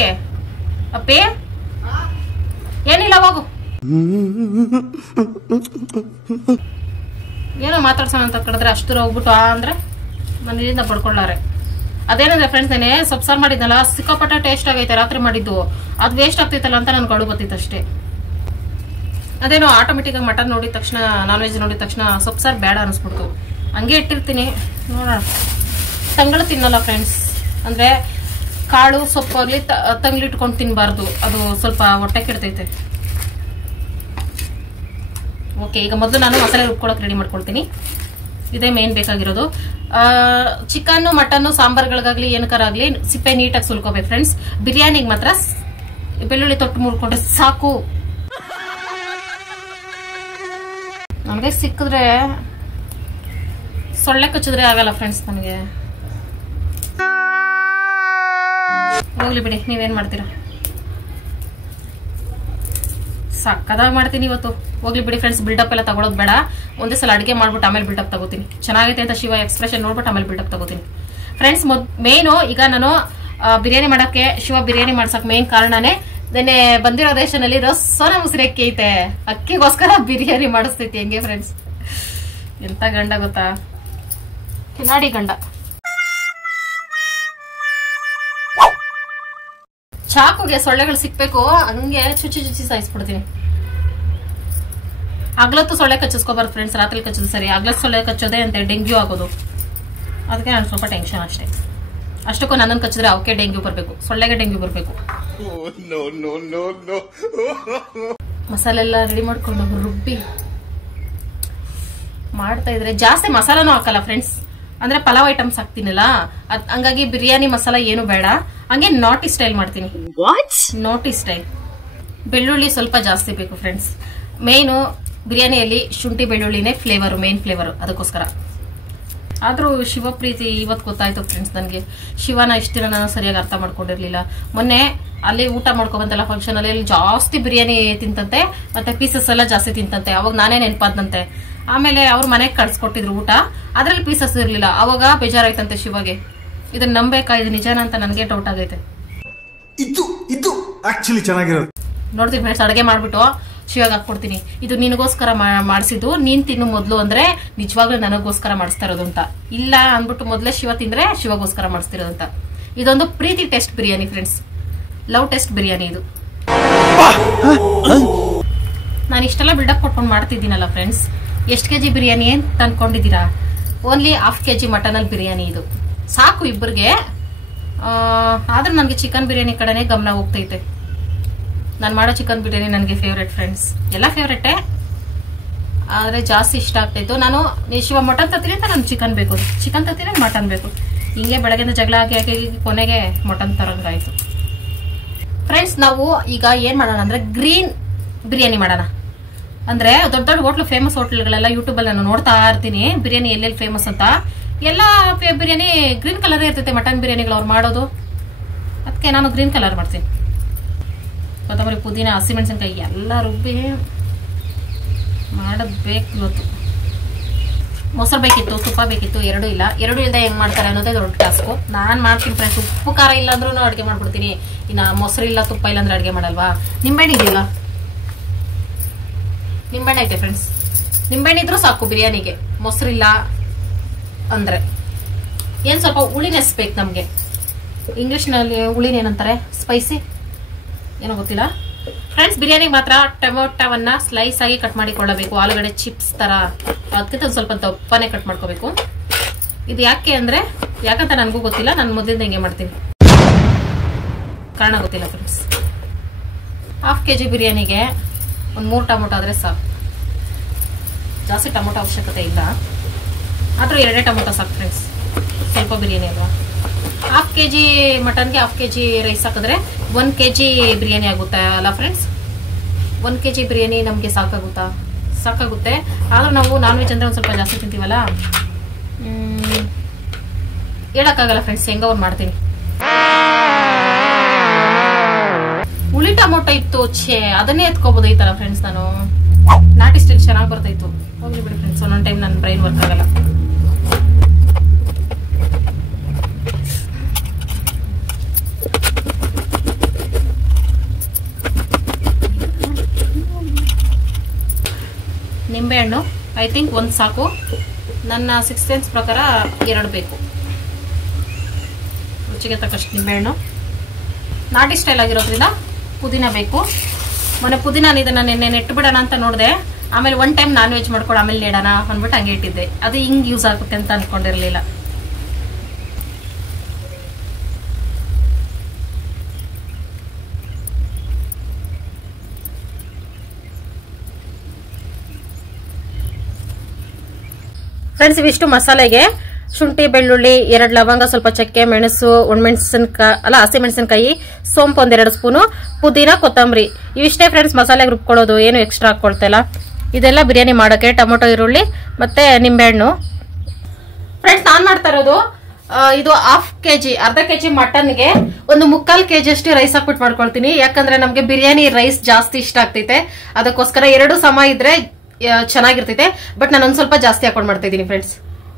ಅಪ್ಪಿ ಏನಿಲ್ಲ, ಹೋಗು. ಏನೋ ಮಾತಾಡ್ಸೋಣ ಅಂತ ಕಡಿದ್ರೆ ಅಷ್ಟು ಹೋಗ್ಬಿಟ್ಟು ಅಂದ್ರೆ ನಾನು ಇಲ್ಲಿಂದ ಪಡ್ಕೊಳ್ಳಾರೆ. ಅದೇನಂದ್ರೆ ಫ್ರೆಂಡ್ಸ್, ನಾನೇ ಸೊಪ್ಪು ಸಾರು ಮಾಡಿದ್ನಲ್ಲ, ಸಿಕ್ಕಾಪಟ್ಟೆ ಟೇಸ್ಟ್ ಆಗೈತೆ. ರಾತ್ರಿ ಮಾಡಿದ್ದು ಅದು ವೇಸ್ಟ್ ಆಗ್ತೈತಲ್ಲ ಅಂತ ನನ್ ಕಡು ಬತ್ತಿತ್ತು ಅಷ್ಟೇ. ಅದೇನೋ ಆಟೋಮೆಟಿಕ್ ಆಗಿ ಮಟನ್ ನೋಡಿದ ತಕ್ಷಣ, ನಾನ್ ವೆಜ್ ನೋಡಿದ ತಕ್ಷಣ ಸೊಪ್ಪು ಸಾರು ಬೇಡ ಅನಿಸ್ಬಿಡ್ತು. ಹಂಗೆ ಇಟ್ಟಿರ್ತೀನಿ, ನೋಡೋಣ. ತಂಗಳು ತಿನ್ನಲ್ಲ ಫ್ರೆಂಡ್ಸ್, ಅಂದ್ರೆ ಕಾಳು ಸೊಪ್ಪು ಆಗ್ಲಿ ತಂಗ್ಲಿಟ್ಕೊಂಡು ತಿನ್ಬಾರ್ದು, ಅದು ಸ್ವಲ್ಪ ಹೊಟ್ಟೆ ಕೆಡ್ತೈತೆ. ಓಕೆ, ಈಗ ಮೊದಲು ನಾನು ಮಸಾಲೆ ರುಬ್ಕೊಳಕ್ ರೆಡಿ ಮಾಡ್ಕೊಳ್ತೀನಿ. ಇದೇ ಮೇನ್ ಬೇಕಾಗಿರೋದು. ಚಿಕನ್ ಮಟನ್ ಸಾಂಬಾರ್ಗಳಿಗಾಗ್ಲಿ ಏನಕ್ಕಾರಾಗ್ಲಿ ಸಿಪ್ಪೆ ನೀಟಾಗಿ ಸುಲ್ಕೋಬೇಕು ಫ್ರೆಂಡ್ಸ್. ಬಿರಿಯಾನಿಗೆ ಮಾತ್ರ ಬೆಳ್ಳುಳ್ಳಿ ತೊಟ್ಟು ಮುರ್ಕೊಂಡ್ರೆ ಸಾಕು. ನಮಗೆ ಸಿಕ್ಕಿದ್ರೆ ಸೊಳ್ಳೆ ಕಚ್ಚಿದ್ರೆ ಆಗಲ್ಲ ಫ್ರೆಂಡ್ಸ್ ನನಗೆ. ಹೋಗ್ಲಿ ಬಿಡಿ, ನೀವೇನ್ ಮಾಡ್ತೀರಾ? ಸಕ್ಕದಾಗಿ ಮಾಡ್ತೀನಿ ಇವತ್ತು. ಹೋಗ್ಲಿ ಬಿಡಿ ಫ್ರೆಂಡ್ಸ್, ಬಿಲ್ಡಪ್ ಎಲ್ಲ ತಗೊಳೋದು ಬೇಡ. ಒಂದೇ ಸಲ ಅಡಿಗೆ ಮಾಡ್ಬಿಟ್ಟು ಆಮೇಲೆ ಬಿಲ್ಡಪ್ ತಗೋತೀನಿ. ಚೆನ್ನಾಗೈತೆ ಅಂತ ಶಿವ ಎಕ್ಸ್ಪ್ರೆಷನ್ ನೋಡ್ಬಿಟ್ಟು ಆಮೇಲೆ ಬಿಲ್ಡಪ್ ತಗೋತೀನಿ ಫ್ರೆಂಡ್ಸ್. ಮೇನು ಈಗ ನಾನು ಬಿರಿಯಾನಿ ಮಾಡಕ್ಕೆ, ಶಿವ ಬಿರಿಯಾನಿ ಮಾಡ್ಸಕ್ ಮೇನ್ ಕಾರಣನೇ ನೆನ್ನೆ ಬಂದಿರೋ ರೇಷನಲ್ಲಿ ರಸನ ಮುಸಿರಕ್ಕಿ ಐತೆ. ಅಕ್ಕಿಗೋಸ್ಕರ ಬಿರಿಯಾನಿ ಮಾಡಿಸ್ತೈತಿ. ಹೆಂಗೆ ಫ್ರೆಂಡ್ಸ್, ಎಂತ ಗಂಡ ಗೊತ್ತಾ? ಕಿಲಾಡಿ ಗಂಡ. ಚಾಕುಗೆ ಸೊಳ್ಳೆಗಳು ಸಿಕ್ಬೇಕು, ಹಂಗೆ ಚುಚ್ಚಿ ಚುಚ್ಚಿ ಸಾಯಿಸ್ಬಿಡ್ತೀನಿ. ಆಗ್ಲತ್ತು ಸೊಳ್ಳೆ ಕಚ್ಚಿಸ್ಕೋಬಾರ್ದು ಫ್ರೆಂಡ್ಸ್, ರಾತ್ರಿ ಕಚ್ಚೋದು ಸರಿ. ಆಗ್ಲತ್ತು ಸೊಳ್ಳೆ ಕಚ್ಚೋದೆ ಅಂತ ಡೆಂಗ್ಯೂ ಆಗೋದು. ಅದಕ್ಕೆ ನಾನು ಸ್ವಲ್ಪ ಟೆನ್ಷನ್ ಅಷ್ಟೇ. ಅಷ್ಟಕ್ಕೂ ನನ್ನನ್ನು ಕಚ್ಚಿದ್ರೆ ಅವಕ್ಕೆ ಡೆಂಗ್ಯೂ ಬರಬೇಕು, ಸೊಳ್ಳೆಗೆ ಡೆಂಗ್ಯೂ ಬರಬೇಕು. ಮಸಾಲೆ ಎಲ್ಲ ರೆಡಿ ಮಾಡ್ಕೊಂಡು ರುಬ್ಬಿ ಮಾಡ್ತಾ ಇದ್ರೆ ಜಾಸ್ತಿ ಮಸಾಲಾನು ಹಾಕಲ್ಲ ಫ್ರೆಂಡ್ಸ್. ಅಂದ್ರೆ ಪಲಾವ್ ಐಟಮ್ಸ್ ಹಾಕ್ತೀನಲ್ಲ, ಹಂಗಾಗಿ ಬಿರಿಯಾನಿ ಮಸಾಲ ಏನು ಬೇಡ. ಹಂಗೆ ನಾಟಿ ಸ್ಟೈಲ್ ಮಾಡ್ತೀನಿ. ನಾಟಿ ಸ್ಟೈಲ್ ಬೆಳ್ಳುಳ್ಳಿ ಸ್ವಲ್ಪ ಜಾಸ್ತಿ ಬೇಕು ಫ್ರೆಂಡ್ಸ್. ಮೇನು ಬಿರಿಯಾನಿಯಲ್ಲಿ ಶುಂಠಿ ಬೆಳ್ಳುಳ್ಳಿನೇ ಫ್ಲೇವರು, ಮೇನ್ ಫ್ಲೇವರು. ಅದಕ್ಕೋಸ್ಕರ ಆದ್ರೂ ಶಿವ ಪ್ರೀತಿ ಇವತ್ತು ಗೊತ್ತಾಯ್ತು ಫ್ರೆಂಡ್ಸ್ ನನಗೆ. ಶಿವನ ಇಷ್ಟ ದಿನ ನಾನು ಸರಿಯಾಗಿ ಅರ್ಥ ಮಾಡ್ಕೊಂಡಿರ್ಲಿಲ್ಲ. ಮೊನ್ನೆ ಅಲ್ಲಿ ಊಟ ಮಾಡ್ಕೊಬಂತಲ್ಲ ಫಂಕ್ಷನ್ ಅಲ್ಲಿ ಜಾಸ್ತಿ ಬಿರಿಯಾನಿ ತಿಂತಂತೆ, ಮತ್ತೆ ಪೀಸಸ್ ಎಲ್ಲ ಜಾಸ್ತಿ ತಿಂತಂತೆ. ಅವಾಗ ನಾನೇ ನೆನಪಾದಂತೆ. ಆಮೇಲೆ ಅವ್ರ ಮನೆಗೆ ಕಳ್ಸಿಕೊಟ್ಟಿದ್ರು ಊಟ, ಅದ್ರಲ್ಲಿ ಪೀಸಸ್ ಇರ್ಲಿಲ್ಲ. ಅವಾಗ ಬೇಜಾರಾಯ್ತಂತೆ ಶಿವಗೆ. ಇದನ್ನ ನಂಬೇಕಾ, ಇದು ನಿಜಾನ ಅಂತ ನನಗೆ ಡೌಟ್ ಆಗೈತೆ. ಇದು ಆಕ್ಚುಲಿ ಚೆನ್ನಾಗಿರೋದು. ನೋಡ್ತೀನಿ ಫ್ರೆಂಡ್ಸ್, ಅಡುಗೆ ಮಾಡ್ಬಿಟ್ಟು ಶಿವಾಗ ಹಾಕ್ಕೊಡ್ತೀನಿ. ಇದು ನಿನಗೋಸ್ಕರ ಮಾಡಿಸಿದ್ದು, ನೀನ್ ತಿನ್ನು ಮೊದ್ಲು ಅಂದ್ರೆ ನಿಜವಾಗ್ಲೂ ನನಗೋಸ್ಕರ ಮಾಡಿಸ್ತಾ ಇರೋದು ಅಂತ. ಇಲ್ಲ ಅಂದ್ಬಿಟ್ಟು ಮೊದ್ಲೇ ಶಿವ ತಿಂದ್ರೆ ಶಿವಗೋಸ್ಕರ ಮಾಡಿಸ್ತಿರೋದು ಅಂತ. ಇದೊಂದು ಪ್ರೀತಿ taste biryani friends, love taste biryani ಇದು. ನಾನು ಇಷ್ಟೆಲ್ಲ ಬಿಲ್ಡಪ್ ಕೊಟ್ಕೊಂಡು ಮಾಡ್ತಿದ್ದೀನಲ್ಲ ಫ್ರೆಂಡ್ಸ್. ಎಷ್ಟು ಕೆಜಿ ಬಿರಿಯಾನಿ ಅಂತ ಅನ್ಕೊಂಡಿದ್ದೀರಾ? ಓನ್ಲಿ ½ kg ಮಟನಲ್ ಬಿರಿಯಾನಿ ಇದು ಸಾಕು ಇಬ್ಬರಿಗೆ. ಆದ್ರೆ ನನಗೆ ಚಿಕನ್ ಬಿರಿಯಾನಿ ಕಡೆನೆ ಗಮನ ಹೋಗ್ತೈತೆ. ನಾನು ಮಾಡೋ ಚಿಕನ್ ಬಿರಿಯಾನಿ ನನಗೆ ಫೇವ್ರೇಟ್ ಫ್ರೆಂಡ್ಸ್. ಎಲ್ಲ ಫೇವ್ರೇಟೇ, ಆದ್ರೆ ಜಾಸ್ತಿ ಇಷ್ಟ ಆಗ್ತಾಯಿತ್ತು. ನಾನು ಶಿವ ಮಟನ್ ತತ್ತೀನಿ ಅಂತ ನಾನು ಚಿಕನ್ ಬೇಕು, ಚಿಕನ್ ತತ್ತೀನಿ ಮಟನ್ ಬೇಕು. ಹಿಂಗೆ ಬೆಳಗ್ಗೆಯಿಂದ ಜಗಳ ಹಾಕಿ ಹಾಕಿ ಕೊನೆಗೆ ಮಟನ್ ತರಂಗಾಯ್ತು. ಫ್ರೆಂಡ್ಸ್, ನಾವು ಈಗ ಏನ್ ಮಾಡೋಣ ಅಂದ್ರೆ ಗ್ರೀನ್ ಬಿರಿಯಾನಿ ಮಾಡೋಣ. ಅಂದ್ರೆ ದೊಡ್ಡ ದೊಡ್ಡ ಹೋಟ್ಲು, ಫೇಮಸ್ ಹೋಟ್ಲ್ಗಳೆಲ್ಲ ಯೂಟ್ಯೂಬಲ್ಲಿ ನಾನು ನೋಡ್ತಾ ಇರ್ತೀನಿ ಬಿರಿಯಾನಿ ಎಲ್ಲೆಲ್ಲಿ ಫೇಮಸ್ ಅಂತ. ಎಲ್ಲ ಬಿರಿಯಾನಿ ಗ್ರೀನ್ ಕಲರ್ ಇರ್ತೈತೆ, ಮಟನ್ ಬಿರಿಯಾನಿಗಳು ಅವ್ರು ಮಾಡೋದು. ಅದಕ್ಕೆ ನಾನು ಗ್ರೀನ್ ಕಲರ್ ಮಾಡ್ತೀನಿ. ಕೊತ್ತಂಬರಿ, ಪುದೀನ, ಹಸಿಮೆಣಸಿನ್ಕಾಯಿ ಎಲ್ಲ ರುಬ್ಬಿ ಮಾಡಬೇಕು. ಇವತ್ತು ಮೊಸರು ಬೇಕಿತ್ತು, ತುಪ್ಪ ಬೇಕಿತ್ತು, ಎರಡೂ ಇಲ್ಲ. ಎರಡೂ ಇಲ್ಲದೆ ಹೆಂಗ್ ಮಾಡ್ತಾರೆ ಅನ್ನೋದೇ ದೊಡ್ಡ ಟಾಸ್ಕು. ನಾನು ಮಾಡ್ತೀನಿ ಫ್ರೆಂಡ್ಸ್. ಉಪ್ಪು ಖಾರ ಇಲ್ಲ ಅಂದ್ರೂ ಅಡುಗೆ ಮಾಡ್ಬಿಡ್ತೀನಿ. ಇನ್ನ ಮೊಸರು ಇಲ್ಲ, ತುಪ್ಪ ಇಲ್ಲ ಅಂದ್ರೆ ಅಡುಗೆ ಮಾಡಲ್ವಾ? ನಿಂಬೆಹಣ್ಣು ಇದೆಯಲ್ಲ, ನಿಂಬೆಹಣ್ಣು ಐತೆ ಫ್ರೆಂಡ್ಸ್. ನಿಂಬೆಹಣ್ಣು ಇದ್ರೂ ಸಾಕು ಬಿರಿಯಾನಿಗೆ. ಮೊಸರಿಲ್ಲ ಅಂದ್ರೆ ಏನ್ ಸ್ವಲ್ಪ ಹುಳಿ ನೆಸ್ಬೇಕು ನಮ್ಗೆ. ಇಂಗ್ಲಿಷ್ನಲ್ಲಿ ಹುಳಿನ ಏನಂತಾರೆ, ಸ್ಪೈಸಿ ಏನೋ ಗೊತ್ತಿಲ್ಲ ಫ್ರೆಂಡ್ಸ್. ಬಿರಿಯಾನಿಗೆ ಮಾತ್ರ ಟೊಮೊಟೊವನ್ನ ಸ್ಲೈಸ್ ಆಗಿ ಕಟ್ ಮಾಡಿಕೊಳ್ಳಬೇಕು, ಆಲೂಗಡ್ಡೆ ಚಿಪ್ಸ್ ತರ. ಅದಕ್ಕಿಂತ ಸ್ವಲ್ಪ ದಪ್ಪನೆ ಕಟ್ ಮಾಡ್ಕೋಬೇಕು. ಇದು ಯಾಕಂತ ನನಗೂ ಗೊತ್ತಿಲ್ಲ. ನಾನು ಮೊದಲಿಂದ ಹಿಂಗೆ ಮಾಡ್ತೀನಿ, ಕಾರಣ ಗೊತ್ತಿಲ್ಲ ಫ್ರೆಂಡ್ಸ್. ಹಾಫ್ kg ಬಿರಿಯಾನಿಗೆ ಒಂದು 3 ಟೊಮೊಟೊ ಆದ್ರೆ ಸಾಕು. ಜಾಸ್ತಿ ಟೊಮೊಟೊ ಅವಶ್ಯಕತೆ ಇಲ್ಲ, ಆದ್ರೂ 2 ಟೊಮೊಟೊ ಸಾಕು ಫ್ರೆಂಡ್ಸ್. ಸ್ವಲ್ಪ ಬಿರಿಯಾನಿ ಅಲ್ವಾ. ಹಾಫ್ kg ಮಟನ್ಗೆ ಹಾಫ್ kg ರೈಸ್ ಹಾಕಿದ್ರೆ 1 kg ಬಿರಿಯಾನಿ ಆಗುತ್ತೆ ಅಲ್ಲ ಫ್ರೆಂಡ್ಸ್. 1 kg ಬಿರಿಯಾನಿ ನಮ್ಗೆ ಸಾಕಾಗುತ್ತೆ. ಆದ್ರೂ ನಾವು ನಾನ್ ವೆಜ್ ಅಂದ್ರೆ ಒಂದ್ ಸ್ವಲ್ಪ ಜಾಸ್ತಿ ತಿಂತೀವಲ್ಲ, ಹೇಳಕ್ಕಾಗಲ್ಲ ಫ್ರೆಂಡ್ಸ್. ಹೆಂಗ ಒಂದ್ ಮಾಡ್ತೀನಿ. ಹುಳಿ ಟೊಮೊಟೊ ಇತ್ತು, ಅದನ್ನೇ ಎತ್ಕೋಬಹುದೈತಲ್ಲ ಫ್ರೆಂಡ್ಸ್. ನಾನು ನಾಟಿ ಸ್ಟೈಲ್ ಚೆನ್ನಾಗಿ ಬರ್ತಾಯಿತ್ತು. ಹೋಗ್ಲಿ ಬಿಡಿ ಫ್ರೆಂಡ್ಸ್, ಒಂದೊಂದು ಟೈಮ್ ನನ್ನ ಬ್ರೈನ್ ವರ್ಕ್ ಆಗಲ್ಲ. ನಿಂಬೆಹಣ್ಣು ಐ ಥಿಂಕ್ 1 ಸಾಕು. ನನ್ನ 6th ಸೆನ್ಸ್ ಪ್ರಕಾರ 2 ಬೇಕು. ರುಚಿಗೆ ತಕ್ಕಷ್ಟು ನಿಂಬೆಹಣ್ಣು. ನಾಟಿ ಸ್ಟೈಲ್ ಆಗಿರೋದ್ರಿಂದ ಪುದೀನ ಬೇಕು. ಮೊನ್ನೆ ಪುದೀನ ಇದನ್ನ ನೆನ್ನೆ ನೆಟ್ಟು ಬಿಡೋಣ ಅಂತ ನೋಡಿದೆ. ಆಮೇಲೆ 1 ಟೈಮ್ ನಾನ್ ವೆಜ್ ಮಾಡ್ಕೊಂಡು ಆಮೇಲೆ ನೆಡೋಣ ಅಂದ್ಬಿಟ್ಟು ಹಂಗೆ ಇಟ್ಟಿದ್ದೆ. ಅದು ಹಿಂಗ್ ಯೂಸ್ ಆಗುತ್ತೆ ಅಂತ ಅನ್ಕೊಂಡಿರ್ಲಿಲ್ಲ. ಫ್ರೆಂಡ್ಸ್, ಇವಿಷ್ಟು ಮಸಾಲೆಗೆ ಶುಂಠಿ, ಬೆಳ್ಳುಳ್ಳಿ, 2 ಲವಂಗ, ಸ್ವಲ್ಪ ಚಕ್ಕೆ, ಮೆಣಸು, ಹಸಿಮೆಣಸಿನಕಾಯಿ, ಸೋಂಪು 1-2 ಸ್ಪೂನು, ಪುದೀನ, ಕೊತ್ತಂಬರಿ. ಇವಿಷ್ಟೇ ಫ್ರೆಂಡ್ಸ್ ಮಸಾಲೆಗೆ ರುಬ್ಕೊಳ್ಳೋದು. ಏನು ಎಕ್ಸ್ಟ್ರಾ ಹಾಕೊಳ್ತಿಲ್ಲ. ಇದೆಲ್ಲ ಬಿರಿಯಾನಿ ಮಾಡೋಕೆ ಟೊಮೊಟೊ, ಈರುಳ್ಳಿ ಮತ್ತೆ ನಿಂಬೆಹಣ್ಣು. ಫ್ರೆಂಡ್ಸ್, ನಾನ್ ಮಾಡ್ತಾ ಇರೋದು ಇದು ಹಾಫ್ kg, ಅರ್ಧ kg ಮಟನ್ಗೆ 1/4 kg ಅಷ್ಟು ರೈಸ್ ಹಾಕ್ಬಿಟ್ಟು ಮಾಡ್ಕೊಳ್ತೀನಿ. ಯಾಕಂದ್ರೆ ನಮ್ಗೆ ಬಿರಿಯಾನಿ ರೈಸ್ ಜಾಸ್ತಿ ಇಷ್ಟ ಆಗ್ತೈತೆ. ಅದಕ್ಕೋಸ್ಕರ 2 ಸಮ ಇದ್ರೆ ಚೆನ್ನಾಗಿರ್ತೈತೆ. ಬಟ್ ನಾನು ಒಂದ್ ಸ್ವಲ್ಪ ಜಾಸ್ತಿ ಹಾಕೊಂಡ್ ಮಾಡ್ತಾ ಇದೀನಿ ಫ್ರೆಂಡ್ಸ್.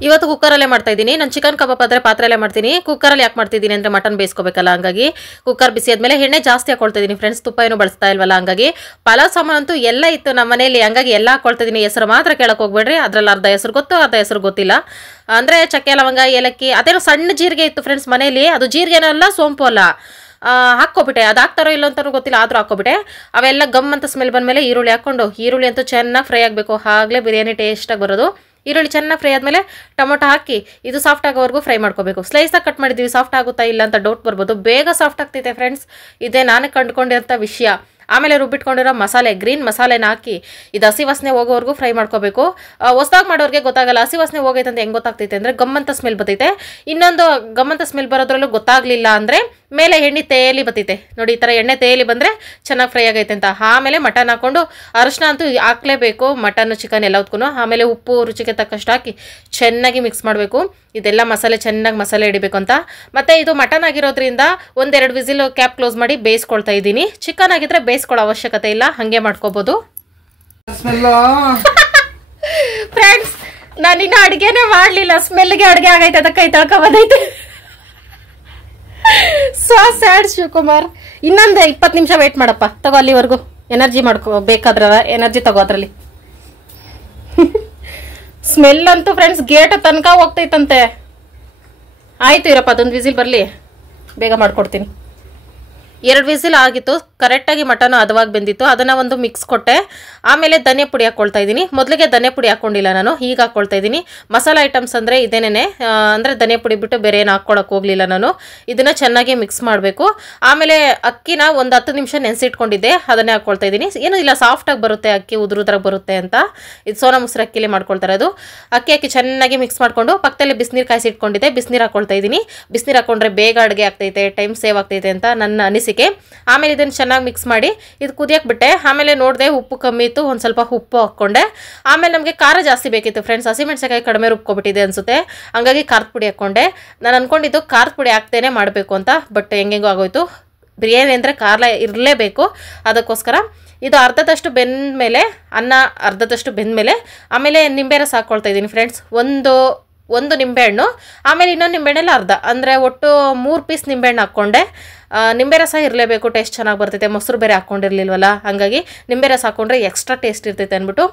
ಇವತ್ತು ಕುಕ್ಕರಲ್ಲೇ ಮಾಡ್ತಾ ಇದ್ದೀನಿ. ನಾನು ಚಿಕನ್ ಕಬಾಬ್ ಆದ್ರೆ ಪಾತ್ರೆಯಲ್ಲೇ ಮಾಡ್ತೀನಿ. ಕುಕ್ಕರಲ್ಲಿ ಯಾಕೆ ಮಾಡ್ತಿದ್ದೀನಿ ಅಂದ್ರೆ ಮಟನ್ ಬೇಯಿಸ್ಕೋಬೇಕಲ್ಲ, ಹಂಗಾಗಿ ಕುಕ್ಕರ್ ಬಿಸಿ ಆದ್ಮೇಲೆ ಎಣ್ಣೆ ಜಾಸ್ತಿ ಹಾಕೊಳ್ತಾ ಇದೀನಿ ಫ್ರೆಂಡ್ಸ್. ತುಪ್ಪ ಏನು ಬಳಸ್ತಾ ಇಲ್ವಲ್ಲ, ಹಂಗಾಗಿ ಪಲಾವ್ ಸಾಮಾನು ಅಂತೂ ಎಲ್ಲ ಇತ್ತು ನಮ್ಮ ಮನೇಲಿ, ಹಂಗಾಗಿ ಎಲ್ಲ ಹಾಕೊಳ್ತಾ ಇದೀನಿ. ಹೆಸರು ಮಾತ್ರ ಕೇಳಕ್ ಹೋಗ್ಬೇಡ್ರಿ. ಅದ್ರಲ್ಲಿ ಅರ್ಧ ಹೆಸರು ಗೊತ್ತು, ಅರ್ಧ ಹೆಸರು ಗೊತ್ತಿಲ್ಲ. ಅಂದ್ರೆ ಚಕ್ಕೆ, ಲವಂಗ, ಏಲಕ್ಕಿ, ಅದೇನೋ ಸಣ್ಣ ಜೀರಿಗೆ ಇತ್ತು ಫ್ರೆಂಡ್ಸ್ ಮನೇಲಿ. ಅದು ಜೀರಿಗೆನೂ ಅಲ್ಲ, ಸೋಂಪು ಅಲ್ಲ. ಹಾಕ್ಕೋಬಿಟ್ಟೆ. ಅದು ಹಾಕ್ತಾರೋ ಇಲ್ಲ ಅಂತಾನೂ ಗೊತ್ತಿಲ್ಲ, ಆದ್ರೂ ಹಾಕೋಬಿಟ್ಟೆ. ಅವೆಲ್ಲ ಗಮ್ ಅಂತ ಸ್ಮೆಲ್ ಬಂದ್ಮೇಲೆ ಈರುಳ್ಳಿ ಹಾಕೊಂಡು, ಈರುಳ್ಳಿ ಅಂತೂ ಚೆನ್ನಾಗಿ ಫ್ರೈ ಆಗಬೇಕು, ಆಗ್ಲೇ ಬಿರಿಯಾನಿ ಟೇಸ್ಟಾಗಿ ಬರೋದು. ಈರುಳ್ಳಿ ಚೆನ್ನಾಗಿ ಫ್ರೈ ಆದ್ಮೇಲೆ ಟೊಮೊಟೊ ಹಾಕಿ ಇದು ಸಾಫ್ಟ್ ಆಗೋವರೆಗೂ ಫ್ರೈ ಮಾಡ್ಕೋಬೇಕು. ಸ್ಲೈಸಾಗಿ ಕಟ್ ಮಾಡಿದ್ದೀವಿ, ಸಾಫ್ಟ್ ಆಗುತ್ತಾ ಇಲ್ಲ ಅಂತ ಡೌಟ್ ಬರ್ಬೋದು. ಬೇಗ ಸಾಫ್ಟ್ ಆಗ್ತೈತೆ ಫ್ರೆಂಡ್ಸ್. ಇದೇ ನಾನು ಕಂಡುಕೊಂಡಿರೋಂಥ ವಿಷಯ. ಆಮೇಲೆ ರುಬ್ಬಿಟ್ಕೊಂಡಿರೋ ಮಸಾಲೆ, ಗ್ರೀನ್ ಮಸಾಲೆನ ಹಾಕಿ ಇದು ಹಸಿ ವಾಸನೆ ಹೋಗೋವರೆಗೂ ಫ್ರೈ ಮಾಡ್ಕೋಬೇಕು. ಹೊಸದಾಗಿ ಮಾಡೋರಿಗೆ ಗೊತ್ತಾಗಲ್ಲ. ಹಸಿ ವಾಸನೆ ಹೋಗೈತೆ ಅಂತ ಹೆಂಗೆ ಗೊತ್ತಾಗ್ತೈತೆ ಅಂದರೆ ಗಮ್ಮಂತ ಸ್ಮೆಲ್ ಬರ್ತೈತೆ. ಇನ್ನೊಂದು ಗಮ್ಮಂತ ಸ್ಮೆಲ್ ಬರೋದ್ರಲ್ಲೂ ಗೊತ್ತಾಗ್ಲಿಲ್ಲ ಅಂದರೆ ಮೇಲೆ ಎಣ್ಣೆ ತೇಲಿ ಬರ್ತೈತೆ ನೋಡಿ. ಈ ಥರ ಎಣ್ಣೆ ತೇಲಿ ಬಂದರೆ ಚೆನ್ನಾಗಿ ಫ್ರೈ ಆಗೈತೆ ಅಂತ. ಆಮೇಲೆ ಮಟನ್ ಹಾಕೊಂಡು, ಅರಿಶಿನ ಅಂತೂ ಹಾಕ್ಲೇಬೇಕು ಮಟನ್ ಚಿಕನ್ ಎಲ್ಲದಕ್ಕೂ. ಆಮೇಲೆ ಉಪ್ಪು ರುಚಿಗೆ ತಕ್ಕಷ್ಟು ಹಾಕಿ ಚೆನ್ನಾಗಿ ಮಿಕ್ಸ್ ಮಾಡಬೇಕು. ಇದೆಲ್ಲ ಚೆನ್ನಾಗಿ ಮಸಾಲೆ ಹಿಡಿಬೇಕು ಅಂತ. ಮತ್ತೆ ಇದು ಮಟನ್ ಆಗಿರೋದ್ರಿಂದ 1-2 ವಿಸಿಲ್ ಕ್ಯಾಪ್ ಕ್ಲೋಸ್ ಮಾಡಿ ಬೇಯಿಸ್ಕೊಳ್ತಾ ಇದ್ದೀನಿ. ಚಿಕನ್ ಆಗಿದ್ರೆ ಬೇಯಿಸ್ಕೊಳ್ಳೋ ಅವಶ್ಯಕತೆ ಇಲ್ಲ, ಹಾಗೆ ಮಾಡ್ಕೋಬಹುದು ಫ್ರೆಂಡ್ಸ್. ನಾನಿನ್ನ ಅಡುಗೆನೇ ಮಾಡಲಿಲ್ಲ, ಸ್ಮೆಲ್ಗೆ ಅಡುಗೆ ಆಗೈತೆ, ಅದಕ್ಕೆ ಕೈ ತೊಳ್ಕೊಬೋದೈತೆ. So sad Shivakumar. ಇನ್ನೊಂದು 20 ನಿಮಿಷ ವೇಟ್ ಮಾಡಪ್ಪ. ತಗೋ, ಅಲ್ಲಿವರೆಗೂ ಎನರ್ಜಿ ಮಾಡ್ಕೋ. ಬೇಕಾದ್ರ ಎನರ್ಜಿ ತಗೋ ಅದ್ರಲ್ಲಿ. ಸ್ಮೆಲ್ ಅಂತೂ ಫ್ರೆಂಡ್ಸ್ ಗೇಟ್ ತನಕ ಹೋಗ್ತೈತಂತೆ. ಆಯ್ತು ಇರಪ್ಪ, ಅದೊಂದು ವಿಸಿಲ್ ಬರಲಿ, ಬೇಗ ಮಾಡ್ಕೊಡ್ತೀನಿ. 2 ವಿಸಿಲ್ ಆಗಿತ್ತು. ಕರೆಕ್ಟಾಗಿ ಮಟನ್ ಹದವಾಗಿ ಬೆಂದಿತ್ತು. ಅದನ್ನು ಒಂದು ಮಿಕ್ಸ್ ಕೊಟ್ಟೆ. ಆಮೇಲೆ ಧನಿಯಾ ಪುಡಿ ಹಾಕ್ಕೊಳ್ತಾ ಇದ್ದೀನಿ. ಮೊದಲಿಗೆ ಧನಿಯಾ ಪುಡಿ ಹಾಕ್ಕೊಂಡಿಲ್ಲ ನಾನು, ಈಗ ಹಾಕ್ಕೊಳ್ತಾ ಇದ್ದೀನಿ. ಮಸಾಲೆ ಐಟಮ್ಸ್ ಅಂದರೆ ಇದೇನೇ, ಅಂದರೆ ಧನಿಯಾ ಪುಡಿ ಬಿಟ್ಟು ಬೇರೆ ಏನು ಹಾಕ್ಕೊಳಕ್ಕೆ ಹೋಗಲಿಲ್ಲ ನಾನು. ಇದನ್ನು ಚೆನ್ನಾಗಿ ಮಿಕ್ಸ್ ಮಾಡಬೇಕು. ಆಮೇಲೆ ಅಕ್ಕಿನ ಒಂದು 10 ನಿಮಿಷ ನೆನೆಸಿಟ್ಕೊಂಡಿದ್ದೆ, ಅದನ್ನೇ ಹಾಕ್ಕೊಳ್ತಾ ಇದ್ದೀನಿ. ಏನೂ ಇಲ್ಲ, ಸಾಫ್ಟಾಗಿ ಬರುತ್ತೆ ಅಕ್ಕಿ, ಉದುರುದ್ರಾಗ ಬರುತ್ತೆ ಅಂತ. ಇದು ಸೋನಾ ಮೊಸರು ಅಕ್ಕಿಲಿ ಮಾಡ್ಕೊಳ್ತಾರೆ ಅದು. ಅಕ್ಕಿ ಚೆನ್ನಾಗಿ ಮಿಕ್ಸ್ ಮಾಡಿಕೊಂಡು ಪಕ್ಕದಲ್ಲಿ ಬಿಸಿನೀರು ಕಾಯಿಸಿಟ್ಕೊಂಡಿದ್ದೆ, ಬಿಸಿನೀರು ಹಾಕ್ಕೊಳ್ತಾ ಇದ್ದೀನಿ. ಬಿಸಿನೀರು ಹಾಕ್ಕೊಂಡ್ರೆ ಬೇಗ ಅಡುಗೆ ಆಗ್ತೈತೆ, ಟೈಮ್ ಸೇವ್ ಆಗ್ತೈತೆ ಅಂತ ನನ್ನ ಅನಿಸಿಕೆ. ಆಮೇಲೆ ಇದನ್ನು ಚೆನ್ನಾಗಿ ಮಿಕ್ಸ್ ಮಾಡಿ ಇದು ಕುದಿಯಕ್ಕೆ ಬಿಟ್ಟೆ. ಆಮೇಲೆ ನೋಡಿದೆ ಉಪ್ಪು ಕಮ್ಮಿ ಇತ್ತು, ಒಂದು ಸ್ವಲ್ಪ ಉಪ್ಪು ಹಾಕ್ಕೊಂಡೆ. ಆಮೇಲೆ ನಮಗೆ ಖಾರ ಜಾಸ್ತಿ ಬೇಕಿತ್ತು ಫ್ರೆಂಡ್ಸ್, ಹಸಿಮೆಣಸಿನಕಾಯಿ ಕಡಿಮೆ ರುಬ್ಕೊಬಿಟ್ಟಿದೆ ಅನಿಸುತ್ತೆ, ಹಂಗಾಗಿ ಖಾರದ ಪುಡಿ ಹಾಕ್ಕೊಂಡೆ. ನಾನು ಅಂದ್ಕೊಂಡಿದ್ದು ಖಾರದ ಪುಡಿ ಹಾಕ್ತೇನೆ ಮಾಡಬೇಕು ಅಂತ, ಬಟ್ ಹೆಂಗೆಂಗೋ ಆಗೋಯ್ತು. ಬಿರಿಯಾನಿ ಅಂದರೆ ಖಾರ ಇರಲೇಬೇಕು, ಅದಕ್ಕೋಸ್ಕರ ಇದು ಅರ್ಧದಷ್ಟು ಬೆಂದಮೇಲೆ, ಅನ್ನ ಅರ್ಧದಷ್ಟು ಬೆಂದಮೇಲೆ ಆಮೇಲೆ ನಿಂಬೆ ರಸ ಹಾಕ್ಕೊಳ್ತಾ ಇದ್ದೀನಿ ಫ್ರೆಂಡ್ಸ್. ಒಂದು ನಿಂಬೆಹಣ್ಣು, ಆಮೇಲೆ ಇನ್ನೊಂದು ನಿಂಬೆಹಣ್ಣೆಲ್ಲ ಅರ್ಧ, ಅಂದರೆ ಒಟ್ಟು 3 ಪೀಸ್ ನಿಂಬೆಹಣ್ಣು ಹಾಕ್ಕೊಂಡೆ. ನಿಂಬೆ ರಸ ಇರಲೇಬೇಕು, ಟೇಸ್ಟ್ ಚೆನ್ನಾಗಿ ಬರ್ತೈತೆ. ಮೊಸರು ಬೇರೆ ಹಾಕ್ಕೊಂಡಿರ್ಲಿಲ್ವಲ್ಲ, ಹಾಗಾಗಿ ನಿಂಬೆ ರಸ ಹಾಕ್ಕೊಂಡ್ರೆ ಎಕ್ಸ್ಟ್ರಾ ಟೇಸ್ಟ್ ಇರ್ತೈತೆ ಅಂದ್ಬಿಟ್ಟು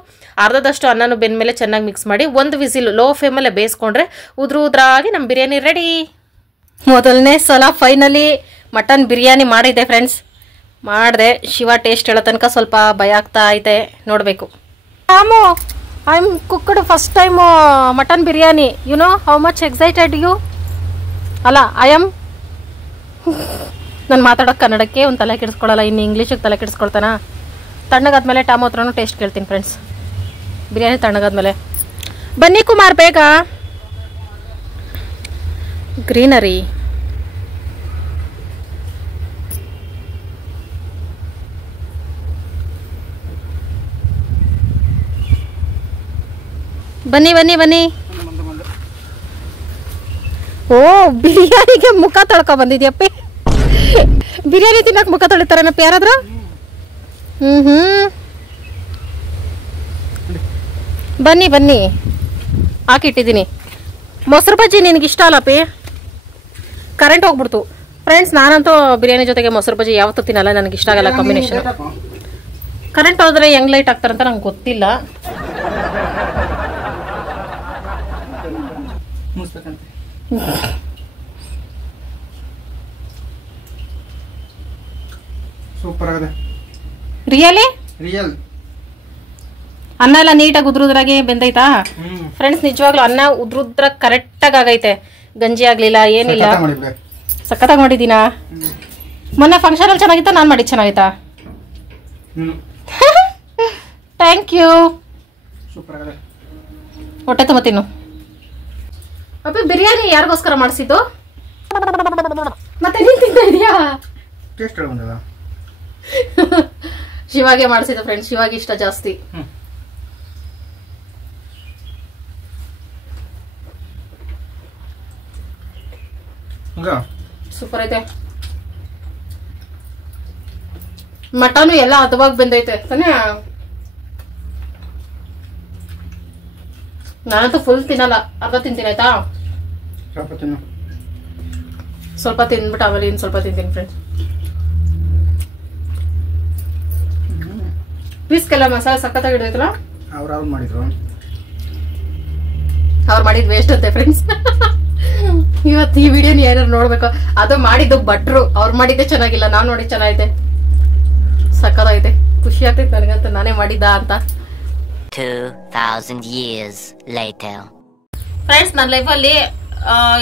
ಅರ್ಧದಷ್ಟು ಅನ್ನನೂ ಬೆಂದಮೇಲೆ ಚೆನ್ನಾಗಿ ಮಿಕ್ಸ್ ಮಾಡಿ 1 ವಿಸಿಲ್ ಲೋ ಫ್ಲೇಮಲ್ಲೇ ಬೇಯಿಸ್ಕೊಂಡ್ರೆ ಉದ್ರಾಗಿ ನಮ್ಮ ಬಿರಿಯಾನಿ ರೆಡಿ. ಮೊದಲನೇ ಸಲ ಫೈನಲಿ ಮಟನ್ ಬಿರಿಯಾನಿ ಮಾಡಿದೆ ಫ್ರೆಂಡ್ಸ್, ಮಾಡಿದೆ. ಶಿವ ಟೇಸ್ಟ್ ಹೇಳೋ ತನಕ ಸ್ವಲ್ಪ ಭಯ ಆಗ್ತಾ ಐತೆ, ನೋಡಬೇಕು. ಆಮೋ I am cooked first time mutton biryani. You know how much excited you ಅಲ್ಲ ಐ ಆಮ್. ನಾನು ಮಾತಾಡೋಕೆ ಕನ್ನಡಕ್ಕೆ ಒಂದು ತಲೆ ಕೆಡಿಸ್ಕೊಳ್ಳಲ್ಲ, ಇನ್ನು ಇಂಗ್ಲೀಷಿಗೆ ತಲೆ ಕೆಡಿಸ್ಕೊಳ್ತಾನ. ತಣ್ಣಗಾದ್ಮೇಲೆ ಟಾಮೋ ಹತ್ರನೂ ಟೇಸ್ಟ್ ಕೇಳ್ತೀನಿ ಫ್ರೆಂಡ್ಸ್, ಬಿರಿಯಾನಿ ತಣ್ಣಗಾದ್ಮೇಲೆ. ಬನ್ನಿ ಕುಮಾರ್ ಬೇಗ. ಗ್ರೀನರಿ, ಬನ್ನಿ ಬನ್ನಿ ಬನ್ನಿ. ಓ ಬಿರಿಯಾನಿಗೆ ಮುಖ ತೊಳ್ಕೊ ಬಂದಿದ್ಯಪ್ಪಿ. ಬಿರಿಯಾನಿ ತಿನ್ನಕ್ ಮುಖ ತೊಳಿತಾರನಪ್ಪ ಯಾರಾದ್ರೂ? ಬನ್ನಿ ಬನ್ನಿ, ಹಾಕಿಟ್ಟಿದ್ದೀನಿ. ಮೊಸರು ಬಜ್ಜಿ ನಿನಗೆ ಇಷ್ಟ ಅಲ್ಲಪ್ಪಿ? ಕರೆಂಟ್ ಹೋಗ್ಬಿಡ್ತು ಫ್ರೆಂಡ್ಸ್. ನಾನಂತೂ ಬಿರಿಯಾನಿ ಜೊತೆಗೆ ಮೊಸರು ಬಜ್ಜಿ ಯಾವತ್ತೂ ತಿನ್ನಲ್ಲ, ನನಗೆ ಇಷ್ಟ ಆಗಲ್ಲ ಕಾಂಬಿನೇಷನ್. ಕರೆಂಟ್ ಹೋದ್ರೆ ಹೆಂಗ್ ಲೈಟ್ ಆಗ್ತಾರಂತ ನಂಗೆ ಗೊತ್ತಿಲ್ಲ. ಸೂಪರ್ ಆಗಿದೆ. ರಿಯಲಿ ರಿಯಲ್ ಅನ್ನ ಎಲ್ಲ ನೀಟಾಗಿ ಉದ್ರುದ್ರಾಗಿ ಬೆಂದೈತಾ ಫ್ರೆಂಡ್ಸ್? ನಿಜವಾಗ್ಲೂ ಅನ್ನ ಉದ್ರುದ್ರ ಕರೆಕ್ಟಾಗಿ ಆಗೈತೆ, ಗಂಜಿ ಆಗ್ಲಿಲ್ಲ, ಏನಿಲ್ಲ. ಸಖತ್ತಾಗಿ ಮಾಡಿದ್ದೀನಾ? ಮೊನ್ನೆ ಫಂಕ್ಷನ್ ಅಲ್ಲಿ ಚೆನ್ನಾಗಿತ್ತಾ, ನಾನು ಮಾಡಿದ್ದು ಚೆನ್ನಾಗಿತ್ತಾ? Thank you. ಸೂಪರ್ ಆಗಿದೆ. ಹೊಟ್ಟೆ ತುಂಬ ತಿನ್ನು. ಅಪ್ಪ ಬಿರಿಯಾನಿ ಯಾರಿಗೋಸ್ಕರ ಮಾಡಿಸಿದ್ದು? ಮತ್ತೆ ನೀನ್ ತಿಂತಾ ಇದೀಯಾ? ಟೇಸ್ಟ್ ಬಂದದ. ಶಿವಾಗೆ ಮಾಡಿಸಿದ್ದು ಫ್ರೆಂಡ್ಸ್, ಶಿವಾಗೆ ಇಷ್ಟ ಜಾಸ್ತಿ. ಸೂಪರ್ ಐತೆ. ಮಟನ್ ಎಲ್ಲ ಹದವಾಗಿ ಬೆಂದೈತೆ ತಾನೇ. ನಾನಂತೂ ಫುಲ್ ತಿನ್ನಲ್ಲ, ಅರ್ಧ ತಿಂತೀನಿ ಆಯ್ತಾ? ಸ್ವಲ್ಪ ತಿಂದ್ಬಿಟ್ಟು ಆಮೇಲೆ ಇನ್ನು ಸ್ವಲ್ಪ ತಿಂತೀನಿ ಫ್ರೆಂಡ್ಸ್. ಪೀಸ್ಗೆಲ್ಲ ಮಸಾಲೆ ಸಖತ್ತಾಗಿ ಹಿಡಿದೈತಲ್ಲ. ಅವ್ರು ಮಾಡಿದ್ರು, ಅವ್ರು ಮಾಡಿದ್ ವೇಸ್ಟ್ ಅಂತೆ ಫ್ರೆಂಡ್ಸ್. ಇವತ್ತು ಈ ವಿಡಿಯೋನ ಯಾರು ನೋಡ್ಬೇಕು, ಅದು ಮಾಡಿದ್ದು ಭಟ್ರು, ಅವ್ರು ಮಾಡಿದ್ದೆ ಚೆನ್ನಾಗಿಲ್ಲ, ನಾನ್ ನೋಡಿ ಚೆನ್ನಾಗೈತೆ, ಸಖತ್ತಾಗೈತೆ. ಖುಷಿ ಆಗ್ತೈತೆ ನನಗಂತ, ನಾನೇ ಮಾಡಿದ್ದ ಅಂತ. 2000 years later. ಫ್ರೆಂಡ್ಸ್, ನನ್ನ ಲೈಫಲ್ಲಿ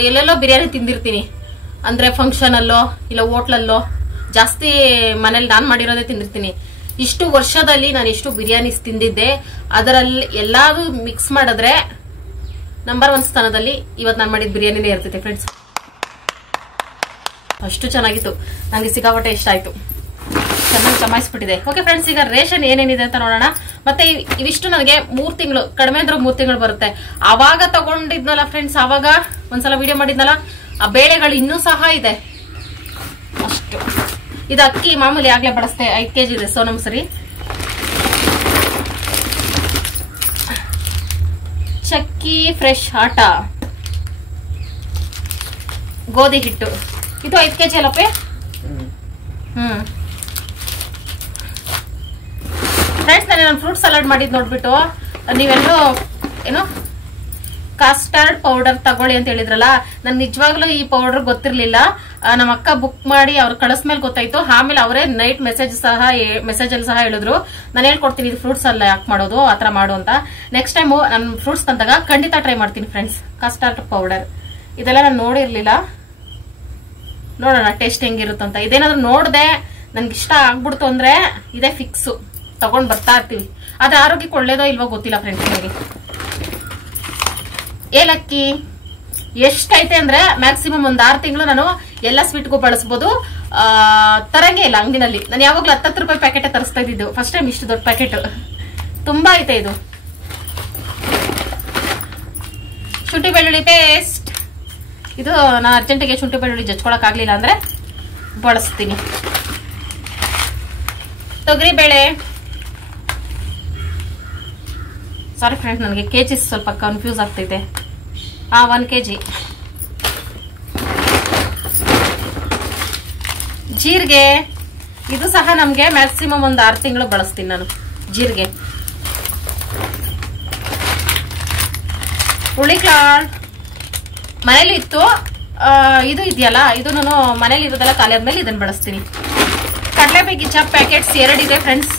ಎಲ್ಲೆಲ್ಲೋ ಬಿರಿಯಾನಿ ತಿಂದಿರ್ತೀನಿ, ಅಂದ್ರೆ ಫಂಕ್ಷನ್ ಅಲ್ಲೋ ಇಲ್ಲ ಹೋಟ್ಲಲ್ಲೋ, ಜಾಸ್ತಿ ಮನೇಲಿ ನಾನು ಮಾಡಿರೋದೇ ತಿಂದಿರ್ತೀನಿ. ಇಷ್ಟು ವರ್ಷದಲ್ಲಿ ನಾನು ಎಷ್ಟು ಬಿರಿಯಾನೀಸ್ ತಿಂದಿದ್ದೆ, ಅದರಲ್ಲಿ ಎಲ್ಲಾರು ಮಿಕ್ಸ್ ಮಾಡಿದ್ರೆ ನಂಬರ್ 1 ಸ್ಥಾನದಲ್ಲಿ ಇವತ್ತು ನಾನು ಮಾಡಿದ ಬಿರಿಯಾನಿನೇ ಇರ್ತೈತೆ ಫ್ರೆಂಡ್ಸ್. ಅಷ್ಟು ಚೆನ್ನಾಗಿತ್ತು, ನನಗೆ ಸಿಕ್ಕಾಪಟ್ಟೆ ಇಷ್ಟ ಆಯ್ತು, ಚೆನ್ನಾಗಿ ಜಮಾಯಿಸ್ಬಿಟ್ಟಿದೆ. ಓಕೆ ಫ್ರೆಂಡ್ಸ್, ಈಗ ರೇಷನ್ ಏನೇನಿದೆ ಅಂತ ನೋಡೋಣ. ಮತ್ತೆ ಇವಿಷ್ಟು ನನಗೆ 3 ತಿಂಗಳು, ಕಡಿಮೆ ಅಂದ್ರೆ 3 ತಿಂಗಳು ಬರುತ್ತೆ. ಆವಾಗ ತಗೊಂಡಿದ್ನಲ್ಲ ಫ್ರೆಂಡ್ಸ್, ಆವಾಗ ಒಂದ್ಸಲ ವಿಡಿಯೋ ಮಾಡಿದ್ನಲ್ಲ, ಆ ಬೇಳೆಗಳು ಇನ್ನೂ ಸಹ ಇದೆ ಅಷ್ಟು. ಇದು ಅಕ್ಕಿ ಮಾಮೂಲಿ ಆಗ್ಲೇ ಬಳಸ್ತೆ, 5 kg ಇದೆ ಸೋನಾ ಮಸೂರಿ. ಚಕ್ಕಿ ಫ್ರೆಶ್ ಆಟ, ಗೋಧಿ ಹಿಟ್ಟು, ಇದು 5 kg ಅಲ್ಲಪ್ಪೆ. ಫ್ರೆಂಡ್ಸ್, ನಾನು ಫ್ರೂಟ್ ಸಲಾಡ್ ಮಾಡಿದ್ ನೋಡ್ಬಿಟ್ಟು ನೀವೆಲ್ಲರೂ ಏನು ಕಾಸ್ಟರ್ಡ್ ಪೌಡರ್ ತಗೊಳ್ಳಿ ಅಂತ ಹೇಳಿದ್ರಲ್ಲ, ನನ್ ನಿಜವಾಗ್ಲೂ ಈ ಪೌಡರ್ ಗೊತ್ತಿರ್ಲಿಲ್ಲ. ನಮ್ಮ ಅಕ್ಕ ಬುಕ್ ಮಾಡಿ ಅವ್ರು ಕಳಿಸ್ಮೇಲೆ ಗೊತ್ತಾಯ್ತು. ಆಮೇಲೆ ಅವರೇ ನೈಟ್ ಮೆಸೇಜ್ ಅಲ್ಲಿ ಸಹ ಹೇಳಿದ್ರು, ನಾನು ಹೇಳ್ಕೊಡ್ತೀನಿ ಇದು ಫ್ರೂಟ್ಸ್ ಅಲ್ಲ ಯಾಕೆ ಮಾಡೋದು, ಆತರ ಮಾಡು ಅಂತ. ನೆಕ್ಸ್ಟ್ ಟೈಮ್ ನಾನು ಫ್ರೂಟ್ಸ್ ತಂದಾಗ ಖಂಡಿತ ಟ್ರೈ ಮಾಡ್ತೀನಿ ಫ್ರೆಂಡ್ಸ್. ಕಸ್ಟರ್ಡ್ ಪೌಡರ್ ಇದೆಲ್ಲ ನಾನು ನೋಡಿರ್ಲಿಲ್ಲ, ನೋಡೋಣ ಟೇಸ್ಟ್ ಹೆಂಗಿರುತ್ತಂತ. ಇದೇನಾದ್ರು ನೋಡ್ದೆ ನನ್ಗೆ ಇಷ್ಟ ಆಗ್ಬಿಡ್ತು ಅಂದ್ರೆ ಇದೇ ಫಿಕ್ಸು, ತಗೊಂಡ್ ಬರ್ತಾ ಇರ್ತೀವಿ. ಆದ್ರೆ ಆರೋಗ್ಯಕ್ಕೆ ಒಳ್ಳೇದೋ ಇಲ್ವೋ ಗೊತ್ತಿಲ್ಲ ಫ್ರೆಂಡ್ಸ್ ನನಗೆ. ಏಲಕ್ಕಿ ಎಷ್ಟೈತೆ ಅಂದ್ರೆ ಮ್ಯಾಕ್ಸಿಮಮ್ ಒಂದ್ 6 ತಿಂಗಳು ನಾನು ಎಲ್ಲ ಸ್ವೀಟ್ಗೂ ಬಳಸಬಹುದು. ತರಂಗೇ ಇಲ್ಲ ಅಂಗಡಿನಲ್ಲಿ. ನಾನು ಯಾವಾಗ್ಲೂ 10 ರೂಪಾಯಿ ಪ್ಯಾಕೆಟ್ ತರಿಸ್ತಾ ಇದ್ದಿದ್ದು, ಫಸ್ಟ್ ಟೈಮ್ ಇಷ್ಟು ದೊಡ್ಡ ಪ್ಯಾಕೆಟ್. ತುಂಬಾ ಐತೆ ಇದು. ಶುಂಠಿ ಬೆಳ್ಳುಳ್ಳಿ ಪೇಸ್ಟ್, ಇದು ನಾನು ಅರ್ಜೆಂಟಿಗೆ ಶುಂಠಿ ಬೆಳ್ಳುಳ್ಳಿ ಜಜ್ಕೊಳಕ್ ಆಗ್ಲಿಲ್ಲ ಅಂದ್ರೆ ಬಳಸ್ತೀನಿ. ತೊಗರಿಬೇಳೆ, ಸಾರಿ ಫ್ರೆಂಡ್ಸ್ ನನಗೆ ಕೆಜಿ ಸ್ವಲ್ಪ ಕನ್ಫ್ಯೂಸ್ ಆಗ್ತೈತೆ. 1 kg. ಜೀರಿಗೆ, ಇದು ಸಹ ನಮ್ಗೆ ಮ್ಯಾಕ್ಸಿಮಮ್ ಒಂದು 6 ತಿಂಗಳು ಬಳಸ್ತೀನಿ ನಾನು ಜೀರಿಗೆ. ಹುಳಿಕಾಳು ಮನೇಲಿ ಇತ್ತು, ಇದು ಇದೆಯಲ್ಲ ಇದು ನಾನು ಮನೇಲಿ ಇರೋದೆಲ್ಲ ಖಾಲಿ ಆದ್ಮೇಲೆ ಇದನ್ನ ಬಳಸ್ತೀನಿ. ಕಡಲೆ ಬೀಜ ಪ್ಯಾಕೆಟ್ಸ್ 2 ಇದೆ ಫ್ರೆಂಡ್ಸ್.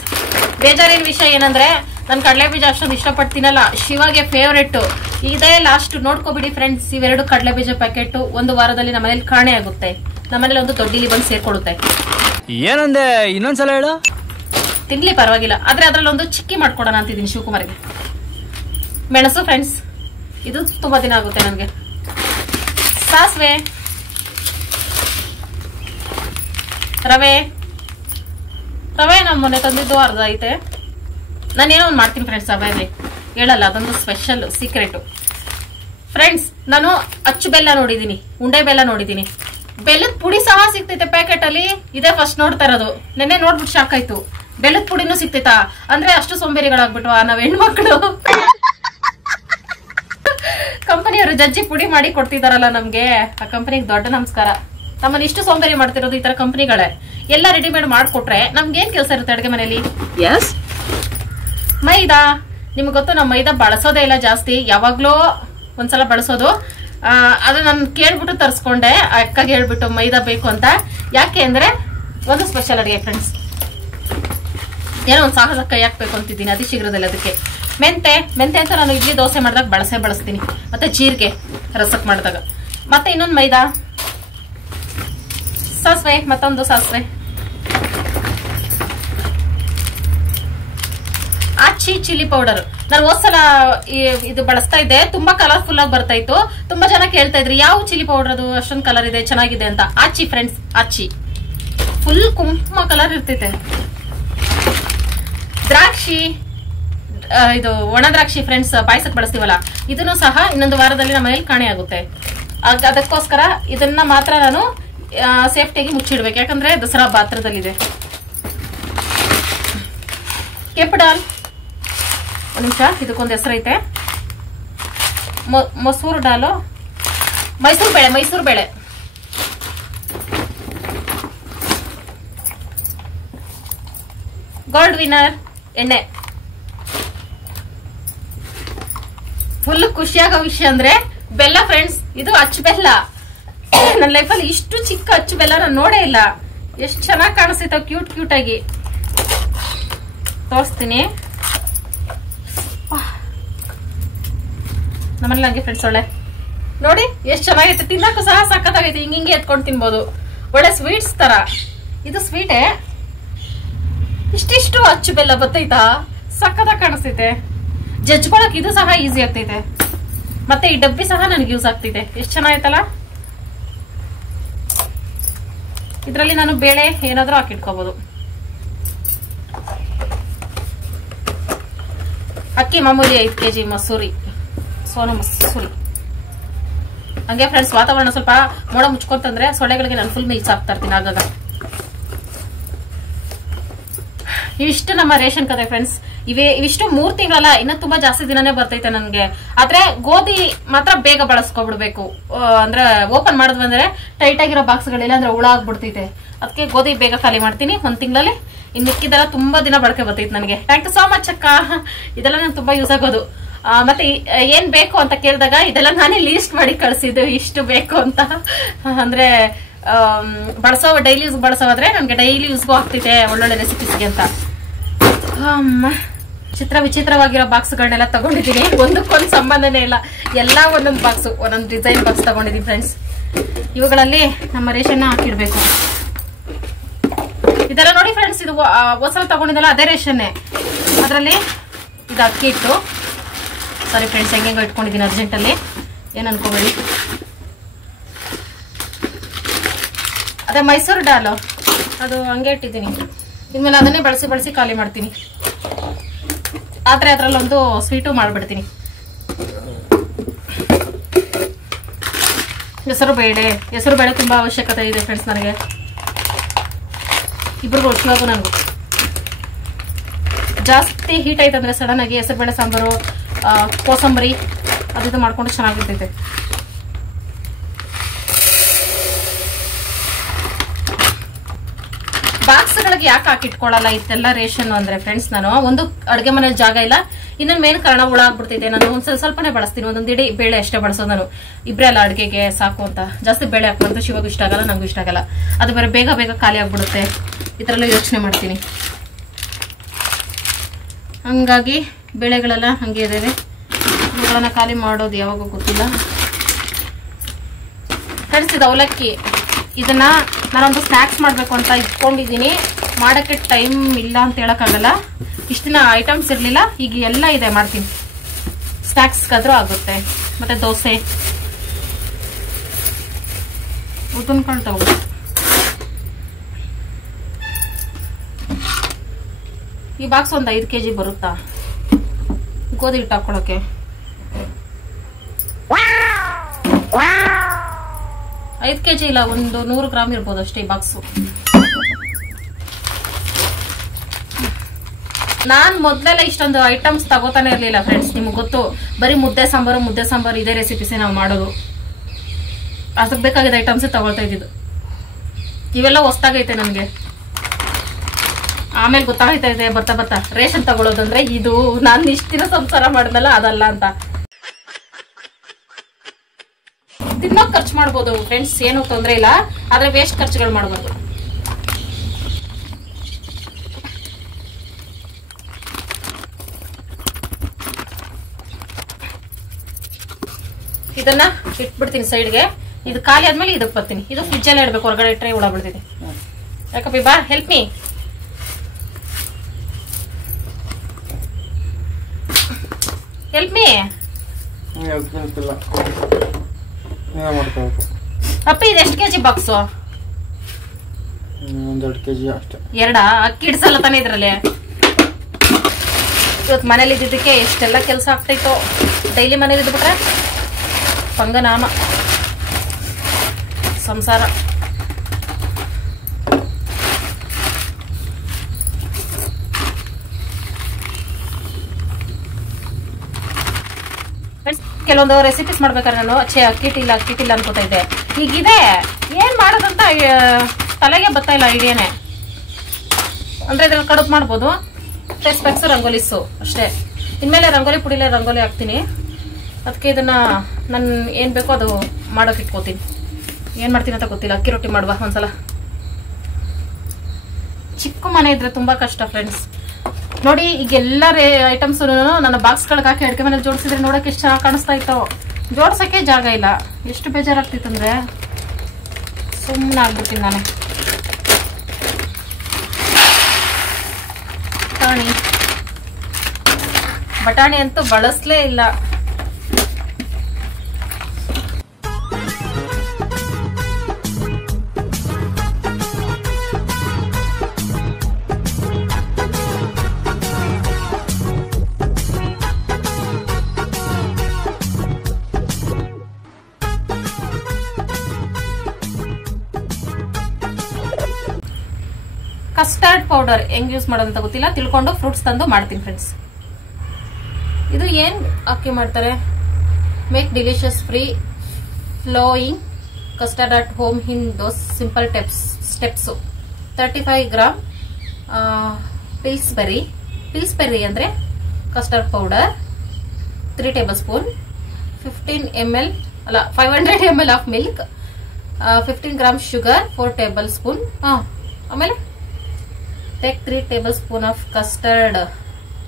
ಬೇಜಾರಿನ ವಿಷಯ ಏನಂದ್ರೆ ನಾನು ಕಡಲೆ ಬೀಜ ಅಷ್ಟೊಂದು ಇಷ್ಟಪಡ್ತೀನಲ್ಲ, ಶಿವಾಗೆ ಫೇವರೆಟ್. ಇದೇ ಲಾಸ್ಟ್ ನೋಡ್ಕೋಬಿಡಿ ಫ್ರೆಂಡ್ಸ್. ಇವೆರಡು ಕಡಲೆ ಬೀಜ ಪ್ಯಾಕೆಟ್ 1 ವಾರದಲ್ಲಿ ನಮ್ಮ ಮನೇಲಿ ಕಾಣೆ ಆಗುತ್ತೆ. ನಮ್ಮನೇಲಿ ಒಂದು ದೊಡ್ಡಿಲಿ ಬಂದು ಸೇರ್ಕೊಳ್ಳುತ್ತೆ. ಏನಂದೆ ಇನ್ನೊಂದ್ಸಲ ಹೇಳು. ತಿನ್ಲಿ ಪರವಾಗಿಲ್ಲ, ಆದ್ರೆ ಅದ್ರಲ್ಲಿ ಒಂದು ಚಿಕ್ಕಿ ಮಾಡ್ಕೊಡೋಣ ಅಂತಿದ್ದೀನಿ ಶಿವಕುಮಾರ್ಗೆ. ಮೆಣಸು ಫ್ರೆಂಡ್ಸ್, ಇದು ತುಂಬಾ ದಿನ ಆಗುತ್ತೆ ನನಗೆ. ಸಾಸಿವೆ, ರವೆ ನಮ್ಮ ಮೊನ್ನೆ ತಂದಿದ್ದು ಅರ್ಧ ಐತೆ. ನಾನೇನೋ ಒಂದು ಮಾಡ್ತೀನಿ ಫ್ರೆಂಡ್ಸ್, ರವೆಯಲ್ಲಿ ಹೇಳಲ್ಲ, ಅದೊಂದು ಸ್ಪೆಷಲ್ ಸೀಕ್ರೆಟ್ ಫ್ರೆಂಡ್ಸ್. ನಾನು ಅಚ್ಚು ಬೆಲ್ಲ ನೋಡಿದೀನಿ, ಉಂಡೆ ಬೆಲ್ಲ ನೋಡಿದೀನಿ, ಬೆಲ್ಲದ ಪುಡಿ ಸಹ ಸಿಗ್ತೈತೆ ಪ್ಯಾಕೆಟ್ ಅಲ್ಲಿ. ಇದೇ ಫಸ್ಟ್ ನೋಡ್ತಾ ಇರೋದು. ನೆನ್ನೆ ನೋಡ್ಬಿಟ್ಟು ಶಾಕ್ ಆಯ್ತು, ಬೆಲ್ಲದ ಪುಡಿನೂ ಸಿಗ್ತೈತಾ ಅಂದ್ರೆ ಅಷ್ಟು ಸೋಂಬೇರಿಗಳಾಗ್ಬಿಟ್ವಾ ನಾವ್ ಹೆಣ್ಮಕ್ಳು. ಕಂಪನಿಯವರು ಜಜ್ಜಿ ಪುಡಿ ಮಾಡಿ ಕೊಡ್ತಿದಾರಲ್ಲ ನಮ್ಗೆ, ಆ ಕಂಪನಿಗೆ ದೊಡ್ಡ ನಮಸ್ಕಾರ. ನಮ್ಮನ್ನ ಇಷ್ಟು ಸೋಂಬೇರಿ ಮಾಡ್ತಿರೋದು ಈ ತರ ಕಂಪನಿಗಳೇ. ಎಲ್ಲ ರೆಡಿಮೇಡ್ ಮಾಡ್ಕೊಟ್ರೆ ನಮ್ಗೆ ಏನ್ ಕೆಲಸ ಇರುತ್ತೆ ಅಡ್ಗೆ ಮನೇಲಿ. ಎಸ್, ಮೈದಾ ನಿಮ್ಗೆ ಗೊತ್ತು, ನಾವು ಮೈದಾ ಬಳಸೋದೇ ಇಲ್ಲ ಜಾಸ್ತಿ, ಯಾವಾಗ್ಲೂ ಒಂದ್ಸಲ ಬಳಸೋದು. ಅದು ನಾನು ಕೇಳ್ಬಿಟ್ಟು ತರಿಸ್ಕೊಂಡೆ, ಅಕ್ಕಗೆ ಹೇಳ್ಬಿಟ್ಟು ಮೈದಾ ಬೇಕು ಅಂತ. ಯಾಕೆ ಅಂದ್ರೆ ಒಂದು ಸ್ಪೆಷಲ್ ಅಡಿಗೆ ಫ್ರೆಂಡ್ಸ್, ಏನೋ ಒಂದು ಸಾಹಸ ಕೈ ಹಾಕ್ಬೇಕು ಅಂತಿದ್ದೀನಿ ಅತಿ ಶೀಘ್ರದಲ್ಲಿ. ಅದಕ್ಕೆ ಮೆಂತೆ ಅಂತ ನಾನು ಇಡ್ಲಿ ದೋಸೆ ಮಾಡಿದಾಗ ಬಳಸ್ತೀನಿ, ಮತ್ತೆ ಜೀರಿಗೆ ರಸಕ್ ಮಾಡಿದಾಗ. ಮತ್ತೆ ಇನ್ನೊಂದು ಮೈದಾ, ಸಾಸಿವೆ, ಮತ್ತೊಂದು ಸಾಸಿವೆ, ಆಚಿ ಚಿಲ್ಲಿ ಪೌಡರ್. ನಾನು ಹೋದ್ಸಲ ಇದು ಬಳಸ್ತಾ ಇದ್ದೆ, ತುಂಬಾ ಕಲರ್ಫುಲ್ ಆಗಿ ಬರ್ತಾ ಇತ್ತು. ತುಂಬಾ ಜನ ಕೇಳ್ತಾ ಇದ್ರಿ ಯಾವ ಚಿಲ್ಲಿ ಪೌಡರ್ ಅದು ಅಷ್ಟೊಂದು ಕಲರ್ ಇದೆ ಚೆನ್ನಾಗಿದೆ ಅಂತ. ಆಚಿ ಫ್ರೆಂಡ್ಸ್, ಆಚಿ ಫುಲ್ ಕುಂಕುಮ ಕಲರ್ ಇರ್ತೈತೆ. ದ್ರಾಕ್ಷಿ, ಇದು ಒಣ ದ್ರಾಕ್ಷಿ ಫ್ರೆಂಡ್ಸ್, ಪಾಯಸಕ್ಕೆ ಬಳಸ್ತೀವಲ್ಲ, ಇದನ್ನು ಸಹ ಇನ್ನೊಂದು ವಾರದಲ್ಲಿ ನಮ್ಮ ಮನೇಲಿ ಕಾಣೆ ಆಗುತ್ತೆ. ಅದಕ್ಕೋಸ್ಕರ ಇದನ್ನ ಮಾತ್ರ ನಾನು ಸೇಫ್ಟಿಯಾಗಿ ಮುಚ್ಚಿಡ್ಬೇಕು, ಯಾಕಂದ್ರೆ ದಸರಾ ಪಾತ್ರದಲ್ಲಿದೆ. ಕೆಂಪು ಡಾಲ್, ಒಂದು ನಿಮಿಷ, ಇದಕ್ಕೊಂದು ಹೆಸರೈತೆ, ಮಸೂರು ಡಾಲು, ಮೈಸೂರು ಬೇಳೆ, ಗೋಲ್ಡ್ ವಿನ್ನರ್ ಎಣ್ಣೆ. ಫುಲ್ ಖುಷಿಯಾಗೋ ವಿಷಯ ಅಂದ್ರೆ ಬೆಲ್ಲ ಫ್ರೆಂಡ್ಸ್, ಇದು ಅಚ್ಚು ಬೆಲ್ಲ. ನನ್ನ ಲೈಫಲ್ಲಿ ಇಷ್ಟು ಚಿಕ್ಕ ಅಚ್ಚು ಬೆಲ್ಲ ನಾನು ನೋಡೇ ಇಲ್ಲ. ಎಷ್ಟು ಚೆನ್ನಾಗಿ ಕಾಣಿಸ್ತೈತೆ ಕ್ಯೂಟ್ ಆಗಿ. ತೋರಿಸ್ತೀನಿ. ನಮ್ಮಲ್ಲಿ ಹಂಗೆ ಫ್ರೆಂಡ್ಸ್ ಒಳ್ಳೆ ನೋಡಿ ಎಷ್ಟು ಚೆನ್ನಾಗೈತೆ, ತಿನ್ನಕ್ಕೂ ಸಹ ಸಖತ್ತಾಗೈತೆ. ಹಿಂಗೆ ಎತ್ಕೊಂಡು ತಿನ್ಬೋದು, ಒಳ್ಳೆ ಸ್ವೀಟ್ಸ್ ತರ. ಇದು ಸ್ವೀಟೇ, ಇಷ್ಟಿಷ್ಟು ಅಚ್ಚು ಬೆಲ್ಲ ಬತ್ತೈತಾ, ಸಖತ್ತಾಗಿ ಕಾಣಿಸ್ತೈತೆ. ಜಜ್ಕೊಳಕ್ ಇದು ಸಹ ಈಸಿ ಆಗ್ತೈತೆ. ಮತ್ತೆ ಈ ಡಬ್ಬಿ ಸಹ ನನಗೆ ಯೂಸ್ ಆಗ್ತಿದೆ. ಎಷ್ಟು ಚೆನ್ನಾಗೈತಲ್ಲ. ಇದರಲ್ಲಿ ನಾನು ಬೇಳೆ ಏನಾದ್ರೂ ಹಾಕಿಟ್ಕೋಬಹುದು. ಅಕ್ಕಿ ಮಾಮೂಲಿ 5 kg ಮಸೂರಿ, ಸೋನು ಮಸೂರಿ. ಹಂಗೆ ಫ್ರೆಂಡ್ಸ್, ವಾತಾವರಣ ಸ್ವಲ್ಪ ಮೋಡ ಮುಚ್ಕೊಂತಂದ್ರೆ ಸೊಳ್ಳೆಗಳಿಗೆ ನಾನು ಫುಲ್ ಮಿಲ್ಸ್ ಹಾಕ್ತಾ ಇರ್ತೀನಿ ಆಗಾಗ. ಇವಿಷ್ಟು ನಮ್ಮ ರೇಷನ್ ಕತೆ ಫ್ರೆಂಡ್ಸ್. ಇವಿಷ್ಟು 3 ತಿಂಗಳಲ್ಲ, ಇನ್ನ ತುಂಬಾ ಜಾಸ್ತಿ ದಿನನೇ ಬರ್ತೈತೆ ನನ್ಗೆ. ಆದ್ರೆ ಗೋಧಿ ಮಾತ್ರ ಬೇಗ ಬಳಸ್ಕೊಬಿಡ್ಬೇಕು. ಅಂದ್ರೆ ಓಪನ್ ಮಾಡಿದ್ವಂದ್ರೆ ಟೈಟ್ ಆಗಿರೋ ಬಾಕ್ಸ್ಗಳಿಲ್ಲ ಅಂದ್ರೆ ಹುಳ ಆಗ್ಬಿಡ್ತೈತೆ. ಅದಕ್ಕೆ ಗೋಧಿ ಬೇಗ ಖಾಲಿ ಮಾಡ್ತೀನಿ 1 ತಿಂಗಳಲ್ಲಿ. ಇನ್ ಮಿಕ್ಕಿದೆಲ್ಲ ತುಂಬಾ ದಿನ ಬಳಕೆ ಬರ್ತೈತೆ ನನಗೆ. ಥ್ಯಾಂಕ್ ಯು ಸೋ ಮಚ್ ಅಕ್ಕ, ಇದೆಲ್ಲ ನಂಗೆ ತುಂಬಾ ಯೂಸ್ ಆಗೋದು. ಮತ್ತೆ ಏನ್ ಬೇಕು ಅಂತ ಕೇಳಿದಾಗ ಇದೆಲ್ಲ ನಾನೇ ಲೀಸ್ಟ್ ಮಾಡಿ ಕಳ್ಸಿದ್ದು, ಇಷ್ಟು ಬೇಕು ಅಂತ. ಅಂದ್ರೆ ಡೈಲಿ ಯೂಸ್ ಬಳಸೋದ್ರೆ ನನಗೆ ಡೈಲಿ ಯೂಸ್ಗೂ ಆಗ್ತಿದೆ ಒಳ್ಳೊಳ್ಳೆ ರೆಸಿಪೀಸ್ಗೆ ಅಂತ. ಅಮ್ಮ ವಿಚಿತ್ರವಾಗಿರೋ ಬಾಕ್ಸ್ಗಳನ್ನೆಲ್ಲ ತಗೊಂಡಿದ್ದೀನಿ. ಒಂದಕ್ಕೊಂದು ಸಂಬಂಧನೇ ಇಲ್ಲ, ಎಲ್ಲ ಒಂದೊಂದು ಬಾಕ್ಸ್, ಒಂದೊಂದು ಡಿಸೈನ್ ಬಾಕ್ಸ್ ತಗೊಂಡಿದ್ದೀನಿ ಫ್ರೆಂಡ್ಸ್. ಇವುಗಳಲ್ಲಿ ನಮ್ಮ ರೇಷನ್ ಹಾಕಿಡ್ಬೇಕು. ಇದೆಲ್ಲ ನೋಡಿ ಫ್ರೆಂಡ್ಸ್, ಇದು ಹೊಸ ತಗೊಂಡಿದ್ದಲ್ಲ ಅದೇ ರೇಷನ್ನೇ. ಅದರಲ್ಲಿ ಇದು ಅಕ್ಕಿ ಇಟ್ಟು, ಸಾರಿ ಫ್ರೆಂಡ್ಸ್, ಹೆಂಗೆಂಗೋ ಇಟ್ಕೊಂಡಿದ್ದೀನಿ ಅರ್ಜೆಂಟಲ್ಲಿ, ಏನು ಅನ್ಕೋಬೇಡಿ. ಅದೇ ಮೈಸೂರು ಡಾಲು, ಅದು ಹಂಗೆ ಇಟ್ಟಿದ್ದೀನಿ. ಇನ್ಮೇಲೆ ಅದನ್ನೇ ಬಳಸಿ ಖಾಲಿ ಮಾಡ್ತೀನಿ. ಆದ್ರೆ ಅದರಲ್ಲೊಂದು ಸ್ವೀಟು ಮಾಡಿಬಿಡ್ತೀನಿ. ಹೆಸರು ಬೇಳೆ ತುಂಬಾ ಅವಶ್ಯಕತೆ ಇದೆ ಫ್ರೆಂಡ್ಸ್ ನನಗೆ, ಇಬ್ರಿಗೂ ಇವಾಗೂ ನನಗೂ. ಜಾಸ್ತಿ ಹೀಟ್ ಆಯ್ತಂದ್ರೆ ಸಡನ್ ಆಗಿ ಹೆಸರು ಬೇಳೆ ಸಾಂಬಾರು, ಕೋಸಂಬರಿ ಅದು ಮಾಡ್ಕೊಂಡು ಚೆನ್ನಾಗಿರ್ತೈತೆ. ಬಾಕ್ಸ್ಗಳಿಗೆ ಯಾಕೆ ಹಾಕಿಟ್ಕೊಳ್ಳಲ್ಲ ಇಷ್ಟೆಲ್ಲ ರೇಷನ್ ಅಂದ್ರೆ ಫ್ರೆಂಡ್ಸ್, ನಾನು ಒಂದು ಅಡುಗೆ ಮನೇಲಿ ಜಾಗ ಇಲ್ಲ, ಇನ್ನೊಂದು ಮೇನ್ ಕಾರಣ ಹುಳ ಆಗ್ಬಿಡ್ತೈತೆ. ನಾನು ಒಂದ್ಸಲ ಸ್ವಲ್ಪನೇ ಬಳಸ್ತೀನಿ, ಒಂದೊಂದು ಇಡೀ ಬೇಳೆ ಅಷ್ಟೇ ಬಳಸೋದು ನಾನು. ಇಬ್ಬರೇ ಅಲ್ಲ ಅಡುಗೆಗೆ ಸಾಕು ಅಂತ. ಜಾಸ್ತಿ ಬೇಳೆ ಹಾಕ್ಬಾರ್ದು, ಶಿವಗೂ ಇಷ್ಟ ಆಗಲ್ಲ, ನಂಗೂ ಇಷ್ಟ ಆಗಲ್ಲ. ಅದು ಬೇರೆ ಬೇಗ ಖಾಲಿ ಆಗ್ಬಿಡುತ್ತೆ. ಈ ಥರ ಎಲ್ಲ ಯೋಚನೆ ಮಾಡ್ತೀನಿ. ಹಂಗಾಗಿ ಬೇಳೆಗಳೆಲ್ಲ ಹಂಗೆ ಇದಾವೆ. ಇವುಗಳನ್ನ ಖಾಲಿ ಮಾಡೋದು ಯಾವಾಗೂ ಗೊತ್ತಿಲ್ಲ ಫ್ರೆಂಡ್ಸ್. ಇದು ಅವಲಕ್ಕಿ, ಇದನ್ನ ನಾನೊಂದು ಸ್ನ್ಯಾಕ್ಸ್ ಮಾಡಬೇಕು ಅಂತ ಇಟ್ಕೊಂಡಿದ್ದೀನಿ. ಮಾಡೋಕ್ಕೆ ಟೈಮ್ ಇಲ್ಲ ಅಂತ ಹೇಳೋಕ್ಕಾಗಲ್ಲ. ಇಷ್ಟು ದಿನ ಐಟಮ್ಸ್ ಇರಲಿಲ್ಲ, ಈಗ ಎಲ್ಲ ಇದೆ, ಮಾಡ್ತೀನಿ. ಸ್ನ್ಯಾಕ್ಸ್ಗಾದ್ರೂ ಆಗುತ್ತೆ. ಮತ್ತೆ ದೋಸೆ, ಉದ್ದಿನಕಾಳು ತಗೋ. ಈ ಬಾಕ್ಸ್ ಒಂದು 5 kg ಬರುತ್ತಾ ಗೋಧಿ ಹಿಟ್ಟು ಹಾಕೊಳ್ಳೋಕೆ? 5 kg ಇಲ್ಲ, ಒಂದು 100 ಗ್ರಾಮ್ ಇರ್ಬೋದು ಅಷ್ಟೇ ಈ ಬಾಕ್ಸು. ನಾನ್ ಮೊದ್ಲೆಲ್ಲ ಇಷ್ಟೊಂದು ಐಟಮ್ಸ್ ತಗೋತಾನೆ ಇರ್ಲಿಲ್ಲ ಫ್ರೆಂಡ್ಸ್, ನಿಮ್ಗೆ ಗೊತ್ತು. ಬರೀ ಮುದ್ದೆ ಸಾಂಬಾರು ಇದೇ ರೆಸಿಪೀಸೇ ನಾವು ಮಾಡೋದು. ಅದಕ್ಕೆ ಬೇಕಾಗಿದ್ದ ಐಟಮ್ಸೇ ತಗೊಳ್ತಾ ಇದ್ದಿದ್ದು. ಇವೆಲ್ಲ ಹೊಸ್ತಾಗೈತೆ ನನಗೆ. ಆಮೇಲೆ ಗೊತ್ತಾಗ್ತಾ ಇದೆ ಬರ್ತಾ ರೇಷನ್ ತಗೊಳ್ಳೋದಂದ್ರೆ ಇದು ನಾನು ಇಷ್ಟ ದಿನ ಸಂಸಾರ ಮಾಡಿದ್ನಲ್ಲ ಅದಲ್ಲ ಅಂತ. ತಿನ್ನೋಕ್ ಖರ್ಚು ಮಾಡ್ಬೋದು ಫ್ರೆಂಡ್ಸ್, ಏನು ತೊಂದ್ರೆ ಇಲ್ಲ, ಆದ್ರೆ ವೇಸ್ಟ್ ಖರ್ಚುಗಳು ಮಾಡಬಾರ್ದು. ಇದನ್ನ ಇಟ್ಬಿಡ್ತೀನಿ ಸೈಡ್ಗೆ. ಇದು ಖಾಲಿ ಆದ್ಮೇಲೆ ಇದಕ್ಕೆ ಬರ್ತೀನಿ. ಇದು ಫ್ರಿಜ್ ಅಲ್ಲೇ ಇಡ್ಬೇಕು, ಹೊರಗಡೆ ಇಟ್ಟರೆ ಹುಳ ಬಿಡ್ತಿದೆ. ಯಾಕಪ್ಪಿ ಬಾ, ಹೆಲ್ಪ್ ಮೀ. ಅಪ್ಪಿ ಇದು ಎಷ್ಟು ಕೆಜಿ ಬಾಕ್ಸು? 1 kg ಅಷ್ಟೇ. ಎರಡಾ? ಅಕ್ಕಿ ಇಡ್ಸಲ್ಲ ತಾನೇ ಇದ್ರಲ್ಲಿ? ಇವತ್ತು ಮನೇಲಿ ಇದ್ದಿದ್ದಕ್ಕೆ ಎಷ್ಟೆಲ್ಲ ಕೆಲಸ ಆಗ್ತೈತೋ. ಡೈಲಿ ಮನೇಲಿ ಇದ್ಬಿಟ್ರೆ ಪಂಗನಾಮ ಸಂಸಾರ. ಕೆಲವೊಂದು ರೆಸಿಪೀಸ್ ಮಾಡ್ಬೇಕಾದ್ರೆ ನಾನು ಅಕ್ಕಿಟ್ಟಿಲ್ಲ ಅನ್ಕೋತಾ ಇದ್ದೆ. ಈಗಿದೆ ಏನ್ ಮಾಡೋದಂತ ತಲೆಗೆ ಬರ್ತಾ ಇಲ್ಲ ಐಡಿಯಾನೆ. ಅಂದ್ರೆ ಇದ್ರಲ್ಲಿ ಕಡುಬು ಮಾಡ್ಬೋದು, ಫೇಸ್ ಪ್ಯಾಕ್ಸು, ರಂಗೋಲಿಸು ಅಷ್ಟೇ. ಇನ್ಮೇಲೆ ರಂಗೋಲಿ ಪುಡಿಲೇ ರಂಗೋಲಿ ಹಾಕ್ತೀನಿ. ಅದಕ್ಕೆ ಇದನ್ನ ನಾನು ಏನ್ ಬೇಕೋ ಅದು ಮಾಡೋಕೆ ಇಟ್ಕೋತೀನಿ. ಏನ್ ಮಾಡ್ತೀನಿ ಅಂತ ಗೊತ್ತಿಲ್ಲ. ಅಕ್ಕಿ ರೊಟ್ಟಿ ಮಾಡುವ ಒಂದ್ಸಲ. ಚಿಕ್ಕ ಮನೆ ಇದ್ರೆ ತುಂಬಾ ಕಷ್ಟ ಫ್ರೆಂಡ್ಸ್. ನೋಡಿ ಈಗ ಎಲ್ಲ ಐಟಮ್ಸ್ ನನ್ನ ಬಾಕ್ಸ್ಗಳಿಗೆ ಹಾಕಿ ಅಡಿಕೆ ಮನೇಲಿ ಜೋಡಿಸಿದ್ರೆ ನೋಡಕ್ಕೆ ಎಷ್ಟು ಚೆನ್ನಾಗಿ ಕಾಣಿಸ್ತಾ ಇತ್ತು. ಜೋಡ್ಸಕ್ಕೆ ಜಾಗ ಇಲ್ಲ. ಎಷ್ಟು ಬೇಜಾರಾಗ್ತಿತ್ತಂದ್ರೆ ಸುಮ್ಮನೆ ಆಗ್ಬಿಡ್ತೀನಿ ನಾನು. ಬಟಾಣಿ ಅಂತೂ ಬಳಸಲೇ ಇಲ್ಲ. ಕಸ್ಟರ್ಡ್ ಪೌಡರ್ ಹೆಂಗ್ ಯೂಸ್ ಮಾಡೋದು ಅಂತ ಗೊತ್ತಿಲ್ಲ, ತಿಳ್ಕೊಂಡು ಫ್ರೂಟ್ಸ್ ತಂದು ಮಾಡ್ತೀನಿ ಫ್ರೆಂಡ್ಸ್. ಇದು ಏನ್ ಅಕ್ಕಿ ಮಾಡ್ತಾರೆ? Make delicious free flowing custard at home in those simple steps. 35 gram Pillsbury ಅಂದ್ರೆ custard powder, 3 tablespoon, 500 ml of milk, 15 gram sugar, 4 tablespoon. ಆಮೇಲೆ take 3 tablespoon of custard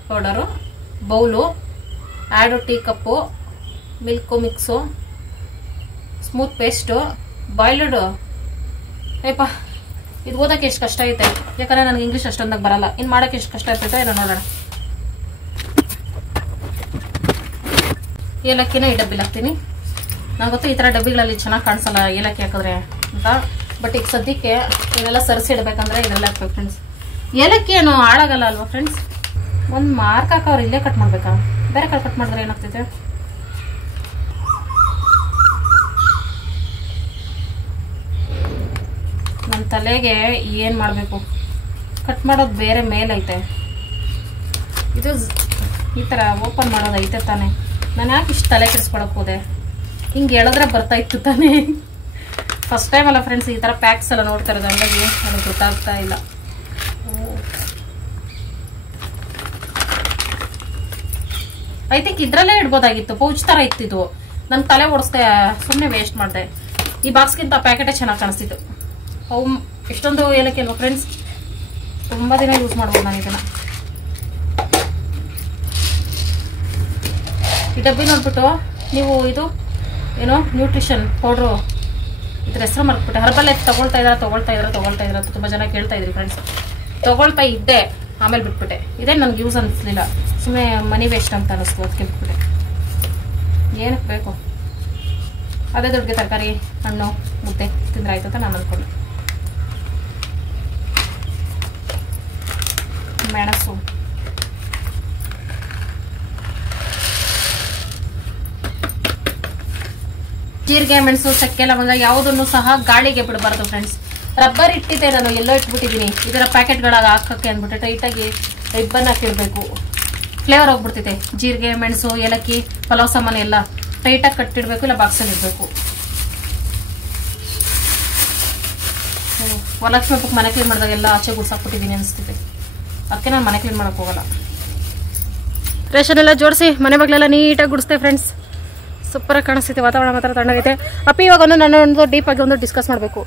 powder, bowl, add teacup milk mix, smooth paste, boiled. ಏಪ್ಪ ಇದು ಓದಕ್ಕೆ ಎಷ್ಟು ಕಷ್ಟ ಐತೆ, ಯಾಕಂದ್ರೆ ನನಗೆ ಇಂಗ್ಲೀಷ್ ಅಷ್ಟೊಂದಾಗ ಬರಲ್ಲ. ಇನ್ನು ಮಾಡೋಕೆ ಎಷ್ಟು ಕಷ್ಟ ಇರ್ತೈತೆ ಏನೋ ನೋಡೋಣ. ಏಲಕ್ಕಿನ ಈ ಡಬ್ಬಿಲಿ ಹಾಕ್ತೀನಿ. ನಂಗೆ ಗೊತ್ತು ಈ ಥರ ಡಬ್ಬಿಗಳಲ್ಲಿ ಚೆನ್ನಾಗಿ ಕಾಣಿಸಲ್ಲ ಏಲಕ್ಕಿ ಹಾಕಿದ್ರೆ ಅಂತ, ಬಟ್ ಈಗ ಸದ್ಯಕ್ಕೆ ಇವೆಲ್ಲ ಸರಿಸಿ ಇಡಬೇಕಂದ್ರೆ ಇದೆಲ್ಲ ಹಾಕ್ಬೇಕು ಫ್ರೆಂಡ್ಸ್. ಏಲಕ್ಕಿ ಏನು ಹಾಳಾಗಲ್ಲ ಅಲ್ವಾ ಫ್ರೆಂಡ್ಸ್? ಒಂದು ಮಾರ್ಕ್ ಹಾಕವ್ರು ಇಲ್ಲೇ ಕಟ್ ಮಾಡ್ಬೇಕಾ? ಬೇರೆ ಕಡೆ ಕಟ್ ಮಾಡಿದ್ರೆ ಏನಾಗ್ತೈತೆ? ನನ್ನ ತಲೆಗೆ ಏನು ಮಾಡಬೇಕು, ಕಟ್ ಮಾಡೋದು ಬೇರೆ ಮೇಲೈತೆ, ಇದು ಈ ಥರ ಓಪನ್ ಮಾಡೋದು ಐತೆ ತಾನೆ. ನಾನು ಯಾಕೆ ಇಷ್ಟು ತಲೆ ಕೆಡಿಸ್ಕೊಳಕ್ ಹೋದೆ? ಹಿಂಗೆ ಹೇಳಿದ್ರೆ ಬರ್ತಾ ಇತ್ತು ತಾನೆ. ಫಸ್ಟ್ ಟೈಮ್ ಅಲ್ಲ ಫ್ರೆಂಡ್ಸ್ ಈ ಥರ ಪ್ಯಾಕ್ಸ್ ಎಲ್ಲ ನೋಡ್ತಾ ಇರೋದು, ಹಂಗಾಗಿ ನನಗೆ ಗೊತ್ತಾಗ್ತಾ ಇಲ್ಲ. ಐ ಥಿಂಕ್ ಇದ್ರಲ್ಲೇ ಇಡ್ಬೋದಾಗಿತ್ತು, ಪೌಚ್ ಥರ ಇತ್ತಿದ್ದು. ನನ್ನ ತಲೆ ಓಡಿಸ್ದೆ, ಸುಮ್ಮನೆ ವೇಸ್ಟ್ ಮಾಡಿದೆ. ಈ ಬಾಕ್ಸ್ಗಿಂತ ಪ್ಯಾಕೆಟೇ ಚೆನ್ನಾಗಿ ಕಾಣಿಸ್ತಿತ್ತು. ಅವು ಎಷ್ಟೊಂದು ಏಲಕ್ಕಿ ಅಲ್ವಾ ಫ್ರೆಂಡ್ಸ್, ತುಂಬ ದಿನ ಯೂಸ್ ಮಾಡ್ಬೋದು ನಾನು ಇದನ್ನು. ಈ ಡಬ್ಬಿ ನೋಡ್ಬಿಟ್ಟು ನೀವು ಇದು ಏನೋ ನ್ಯೂಟ್ರಿಷನ್ ಪೌಡ್ರು, ಇದ್ರ ಹೆಸರು ಮರ್ಕ್ಬಿಟ್ಟೆ, ಹರ್ಬಲ್ ಲೈಫ್ ತಗೊಳ್ತಾ ಇದ್ರ ತುಂಬ ಜನ ಕೇಳ್ತಾ ಇದ್ರಿ ಫ್ರೆಂಡ್ಸ್. ತಗೊಳ್ತಾ ಇದ್ದೆ, ಆಮೇಲೆ ಬಿಟ್ಬಿಟ್ಟೆ. ಇದೇ ನನಗೆ ಯೂಸ್ ಅನಿಸ್ಲಿಲ್ಲ, ಸುಮ್ಮನೆ ಮನಿ ವೇಸ್ಟ್ ಅಂತ ಅನಿಸ್ತು, ಅದಕ್ಕೆ ಬಿಟ್ಬಿಟ್ಟೆ. ಏನಕ್ಕೆ ಬೇಕು, ಅದೇ ದುಡ್ಡಿಗೆ ತರಕಾರಿ ಹಣ್ಣು ಮುದ್ದೆ ತಿಂದ್ರೆ ಆಯ್ತು ಅಂತ ನಾನು ಅಂದ್ಕೊಂಡೆ. ಮೆಣಸು, ಜೀರಿಗೆ, ಮೆಣಸು, ಚಕ್ಕೆ, ಲವಂಗ ಯಾವುದನ್ನು ಸಹ ಗಾಳಿಗೆ ಬಿಡಬಾರ್ದು ಫ್ರೆಂಡ್ಸ್. ರಬ್ಬರ್ ಇಟ್ಟಿದ್ದೆ ನಾನು, ಎಲ್ಲೋ ಇಟ್ಬಿಟ್ಟಿದ್ದೀನಿ. ಇದರ ಪ್ಯಾಕೆಟ್ಗಳಾಗ ಹಾಕಕ್ಕೆ ಅಂದ್ಬಿಟ್ಟು ಟೈಟಾಗಿ ರಿಬ್ಬನ್ ಹಾಕಿಡ್ಬೇಕು, ಫ್ಲೇವರ್ ಹೋಗ್ಬಿಡ್ತೈತೆ. ಜೀರಿಗೆ, ಮೆಣಸು, ಏಲಕ್ಕಿ, ಪಲಾವ್ ಸಾಮಾನು ಎಲ್ಲ ಟೈಟಾಗಿ ಕಟ್ಟಿಡ್ಬೇಕು, ಇಲ್ಲ ಬಾಕ್ಸಲ್ಲಿ ಇಡಬೇಕು. ವರಲಕ್ಷ್ಮಿ ಹಬ್ಬಕ್ಕೆ ಮನೆ ಕ್ಲೀನ್ ಮಾಡಿದಾಗ ಎಲ್ಲ ಆಚೆ ಗುಡ್ಸಾಕ್ಬಿಟ್ಟಿದ್ದೀನಿ ಅನಿಸ್ತಿದೆ, ಅದಕ್ಕೆ ನಾನು ಮನೆ ಕ್ಲೀನ್ ಮಾಡೋಕೆ ಹೋಗಲ್ಲ. ರೇಷನ್ ಎಲ್ಲ ಜೋಡಿಸಿ ಮನೆ ಬಾಗ್ಲೆಲ್ಲ ನೀಟಾಗಿ ಗುಡಿಸ್ತೇವೆ ಫ್ರೆಂಡ್ಸ್. ಸೂಪರಾಗಿ ಕಾಣಿಸ್ತೈತೆ, ವಾತಾವರಣ ಮಾತ್ರ ತಣ್ಣಗೈತೆ. ಅಪ್ಪಿ ಇವಾಗ ಒಂದು ಡೀಪ್ ಆಗಿ ಒಂದು ಡಿಸ್ಕಸ್ ಮಾಡಬೇಕು.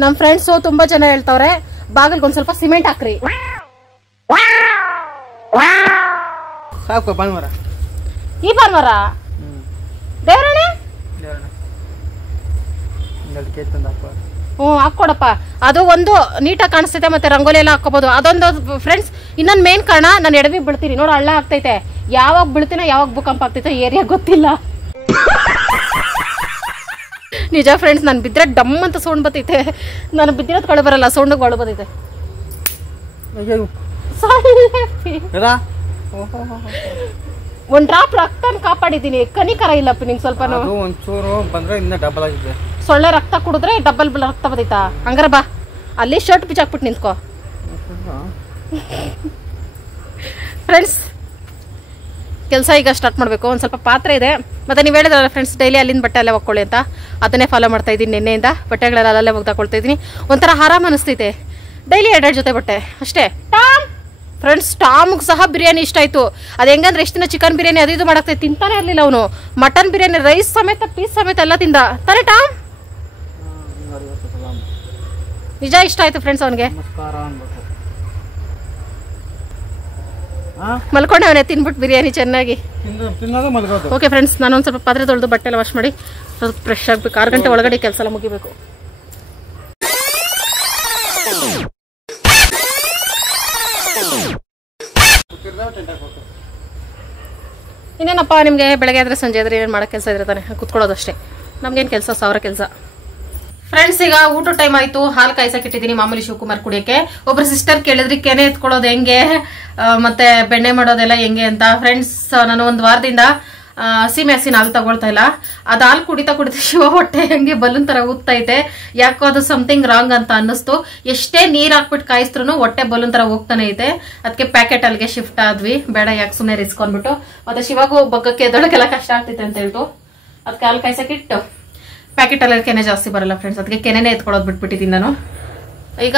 ನಮ್ಮ ಫ್ರೆಂಡ್ಸು ತುಂಬಾ ಜನ ಹೇಳ್ತಾವ್ರೆ, ಬಾಗಿಲ್ಗೆ ಒಂದ್ ಸ್ವಲ್ಪ ಸಿಮೆಂಟ್ ಹಾಕ್ರಿ. ಸಾಕು ಭಾನುವಾರ, ಈ ಭಾನುವಾರ ದೇವರಣೆ ಹಾಕೊಡಪ್ಪ. ಅದು ಒಂದು ನೀಟಾಗಿ ಕಾಣಿಸ್ತೈತೆ, ಮತ್ತೆ ರಂಗೋಲಿ ಎಲ್ಲ ಹಾಕೋಬಹುದು. ಅದೊಂದು ಫ್ರೆಂಡ್ಸ್. ಇನ್ನೊಂದು ಮೇನ್ ಕಾರಣ, ನಾನು ಎಡವಿ ಬೀಳ್ತೀನಿ ನೋಡು, ಹಳ್ಳ ಆಗ್ತೈತೆ. ಯಾವಾಗ ಬೀಳ್ತೀನೋ ಯಾವಾಗ ಭೂಕಂಪ ಆಗ್ತೈತೆ ಏರಿಯಾ ಗೊತ್ತಿಲ್ಲ. ನಿಜ ಫ್ರೆಂಡ್ಸ್, ನಾನು ಬಿದ್ದರೆ ಡಮ್ ಅಂತ ಸೌಂಡ್ ಬರ್ತೈತೆ. ನಾನು ಬಿದ್ದಿರೋದು ಕಳೆ ಬರಲ್ಲ, ಸೌಂಡಿಗೆ ಒಳ ಬರ್ತೈತೆ. ಒಂದ್ ಡ್ರಾಪ್ ರಕ್ತನ ಕಾಪಾಡಿದ್ದೀನಿ, ಕನಿಕರ ಇಲ್ಲಪ್ಪ ನಿಂಗೆ ಸ್ವಲ್ಪ. ಒಂಚೂರು ಬಂದ್ರೆ ಇನ್ನ ಡಬಲ್ ಆಗಿದೆ. ಸೊಳ್ಳೆ ರಕ್ತ ಕುಡಿದ್ರೆ ಡಬಲ್ ರಕ್ತ ಬರ್ತೈತಾ? ಹಂಗಾರ ಬಾ, ಅಲ್ಲಿ ಶರ್ಟ್ ಬಿಚ್ಚಾಕ್ಬಿಟ್ಟು ನಿಂತ್ಕೋ ಫ್ರೆಂಡ್ಸ್. ಕೆಲಸ ಈಗ ಸ್ಟಾರ್ಟ್ ಮಾಡಬೇಕು. ಒಂದು ಸ್ವಲ್ಪ ಪಾತ್ರೆ ಇದೆ, ಮತ್ತೆ ನೀವು ಹೇಳಿದ್ರಲ್ಲ ಫ್ರೆಂಡ್ಸ್ ಡೈಲಿ ಅಲ್ಲಿಂದ ಬಟ್ಟೆ ಅಲ್ಲೇ ಒಕ್ಕೊಳ್ಳಿ ಅಂತ, ಅದನ್ನೇ ಫಾಲೋ ಮಾಡ್ತಾ ಇದ್ದೀನಿ. ನಿನ್ನೆಯಿಂದ ಬಟ್ಟೆಗಳೆಲ್ಲ ಅಲ್ಲೇ ಒಗ್ದಾಕೊಳ್ತಾ ಇದ್ದೀನಿ. ಒಂಥರ ಆರಾಮ ಅನಿಸ್ತೈತೆ. ಡೈಲಿ 2 ಜೊತೆ ಬಟ್ಟೆ ಅಷ್ಟೇ. ಟಾಮ್ ಫ್ರೆಂಡ್ಸ್, ಟಾಮ್ಗೆ ಸಹ ಬಿರಿಯಾನಿ ಇಷ್ಟ ಆಯಿತು. ಅದು ಹೆಂಗಂದ್ರೆ ಎಷ್ಟು ದಿನ ಚಿಕನ್ ಬಿರಿಯಾನಿ ಅದು ಇದು ಮಾಡಾಕ್ತೈತೆ, ತಿಂತಾನೆ ಇರಲಿಲ್ಲ ಅವನು. ಮಟನ್ ಬಿರಿಯಾನಿ ರೈಸ್ ಸಮೇತ ಪೀಸ್ ಸಮೇತ ಎಲ್ಲ ತಿಂದ ತಾನೇ ಟಾಮ್? ನಿಜ ಇಷ್ಟ ಆಯ್ತು ಫ್ರೆಂಡ್ಸ್ ಅವನಿಗೆ. ಮಲ್ಕೊಂಡೆ ಅವನೇ ತಿನ್ಬಿಟ್ಟು ಬಿರಿಯಾನಿ ಚೆನ್ನಾಗಿ. ಓಕೆ ಫ್ರೆಂಡ್ಸ್, ನಾನು ಒಂದು ಸ್ವಲ್ಪ ಪಾತ್ರೆ ತೊಳೆದು ಬಟ್ಟೆ ಎಲ್ಲ ವಾಶ್ ಮಾಡಿ ಸ್ವಲ್ಪ ಫ್ರೆಶ್ ಆಗಬೇಕು. 6 ಗಂಟೆ ಒಳಗಡೆ ಕೆಲಸ ಎಲ್ಲ ಮುಗಿಬೇಕು. ಇನ್ನೇನಪ್ಪ ನಿಮಗೆ ಬೆಳಗ್ಗೆ ಆದರೆ ಸಂಜೆ ಆದರೆ ಏನೇನು ಮಾಡೋ ಕೆಲಸ ಇದ್ರೆ ತಾನೆ, ಕುತ್ಕೊಳ್ಳೋದು ಅಷ್ಟೇ. ನಮ್ಗೇನು ಕೆಲಸ, 1000 ಕೆಲಸ. ಫ್ರೆಂಡ್ಸ್, ಈಗ ಊಟ ಟೈಮ್ ಆಯ್ತು. ಹಾಲು ಕಾಯ್ಸಕ್ಕೆ ಇಟ್ಟಿದ್ದೀನಿ ಮಾಮೂಲಿ ಶಿವಕುಮಾರ್ ಕುಡಿಯಕ್ಕೆ. ಒಬ್ರು ಸಿಸ್ಟರ್ ಕೇಳಿದ್ರಿ ಕೆನೆ ಎತ್ಕೊಳ್ಳೋದು ಹೆಂಗೆ, ಮತ್ತೆ ಬೆಣ್ಣೆ ಮಾಡೋದೆಲ್ಲ ಹೆಂಗೆ ಅಂತ. ಫ್ರೆಂಡ್ಸ್, ನಾನು ಒಂದು ವಾರದಿಂದ ಸೀಮೆ ಹಸಿನ ಹಾಲು ತಗೊಳ್ತಾ ಇಲ್ಲ. ಅದು ಹಾಲು ಕುಡಿತಾ ಶಿವ ಹೊಟ್ಟೆ ಹಂಗೆ ಬಲೂನ್ ತರ ಊದ್ತೈತೆ. ಯಾಕೋ ಅದು ಸಮಥಿಂಗ್ ರಾಂಗ್ ಅಂತ ಅನ್ನಿಸ್ತು. ಎಷ್ಟೇ ನೀರ್ ಹಾಕ್ಬಿಟ್ಟು ಕಾಯಿಸ್ತ್ರು ಹೊಟ್ಟೆ ಬಲೂನ್ ತರ ಹೋಗ್ತಾನೆ ಐತೆ. ಅದಕ್ಕೆ ಪ್ಯಾಕೆಟ್ ಅಲ್ಲಿಗೆ ಶಿಫ್ಟ್ ಆದ್ವಿ. ಬೇಡ ಯಾಕೆ ಸುಮ್ಮನೆ ರಿಸ್ಕ್ ಅಂದ್ಬಿಟ್ಟು. ಮತ್ತೆ ಶಿವಾಗೂ ಬಗ್ಗಕ್ಕೆ ಎದೊಳಗೆಲ್ಲ ಕಷ್ಟ ಆಗ್ತೈತೆ ಅಂತ ಹೇಳ್ತು. ಅದಕ್ಕೆ ಹಾಲು ಕಾಯ್ಸಕ್ಕಿಟ್ಟು ಪ್ಯಾಕೆಟ್ ಅಲ್ಲಿ ಕೆನೆ ಜಾಸ್ತಿ ಬರಲ್ಲ ಫ್ರೆಂಡ್ಸ್, ಅದಕ್ಕೆ ಕೆನೆನೇ ಎತ್ಕೊಳ್ಳೋದು ಬಿಟ್ಬಿಟ್ಟಿದ್ದೀನಿ ನಾನು. ಈಗ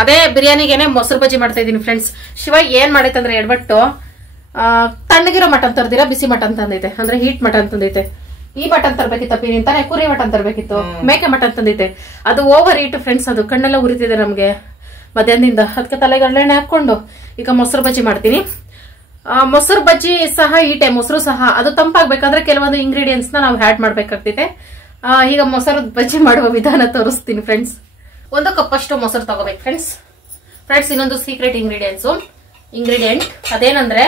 ಅದೇ ಬಿರಿಯಾನಿಗೆನೆ ಮೊಸರು ಬಜ್ಜಿ ಮಾಡ್ತಾ ಇದ್ದೀನಿ ಫ್ರೆಂಡ್ಸ್. ಶಿವ ಏನ್ ಮಾಡೈತಂದ್ರೆ ಎಡ್ಬಟ್ಟು ತಣ್ಣಗಿರೋ ಮಟನ್ ತರ್ದಿರಾ ಬಿಸಿ ಮಟನ್ ತಂದೈತೆ, ಅಂದ್ರೆ ಹೀಟ್ ಮಟನ್ ತಂದೈತೆ. ಈ ಮಟನ್ ತರ್ಬೇಕಿತ್ತಪ್ಪ ನಿಂತಾನೆ, ಕುರಿ ಮಟನ್ ತರ್ಬೇಕಿತ್ತು, ಮೇಕೆ ಮಟನ್ ತಂದೈತೆ. ಅದು ಓವರ್ ಹೀಟ್ ಫ್ರೆಂಡ್ಸ್, ಅದು ಕಣ್ಣೆಲ್ಲ ಉರಿತಿದೆ ನಮ್ಗೆ ಮಧ್ಯಾಹ್ನದಿಂದ. ಅದಕ್ಕೆ ತಲೆಗೆ ಎಣ್ಣೆ ಹಾಕೊಂಡು ಈಗ ಮೊಸರು ಬಜ್ಜಿ ಮಾಡ್ತೀನಿ. ಮೊಸರು ಬಜ್ಜಿ ಸಹ ಹೀಟೆ, ಮೊಸರು ಸಹ ಅದು ತಂಪಾಗ್ಬೇಕಂದ್ರೆ ಕೆಲವೊಂದು ಇಂಗ್ರೀಡಿಯೆಂಟ್ಸ್ ನಾವು ಆಡ್ ಮಾಡ್ಬೇಕಾಗ್ತಿದೆ. ಈಗ ಮೊಸರು ಬಜ್ಜಿ ಮಾಡುವ ವಿಧಾನ ತೋರಿಸ್ತೀನಿ ಫ್ರೆಂಡ್ಸ್. 1 ಕಪ್ ಅಷ್ಟು ಮೊಸರು ತಗೋಬೇಕು ಫ್ರೆಂಡ್ಸ್. ಇನ್ನೊಂದು ಸೀಕ್ರೆಟ್ ಇಂಗ್ರೀಡಿಯೆಂಟ್ ಅದೇನಂದ್ರೆ,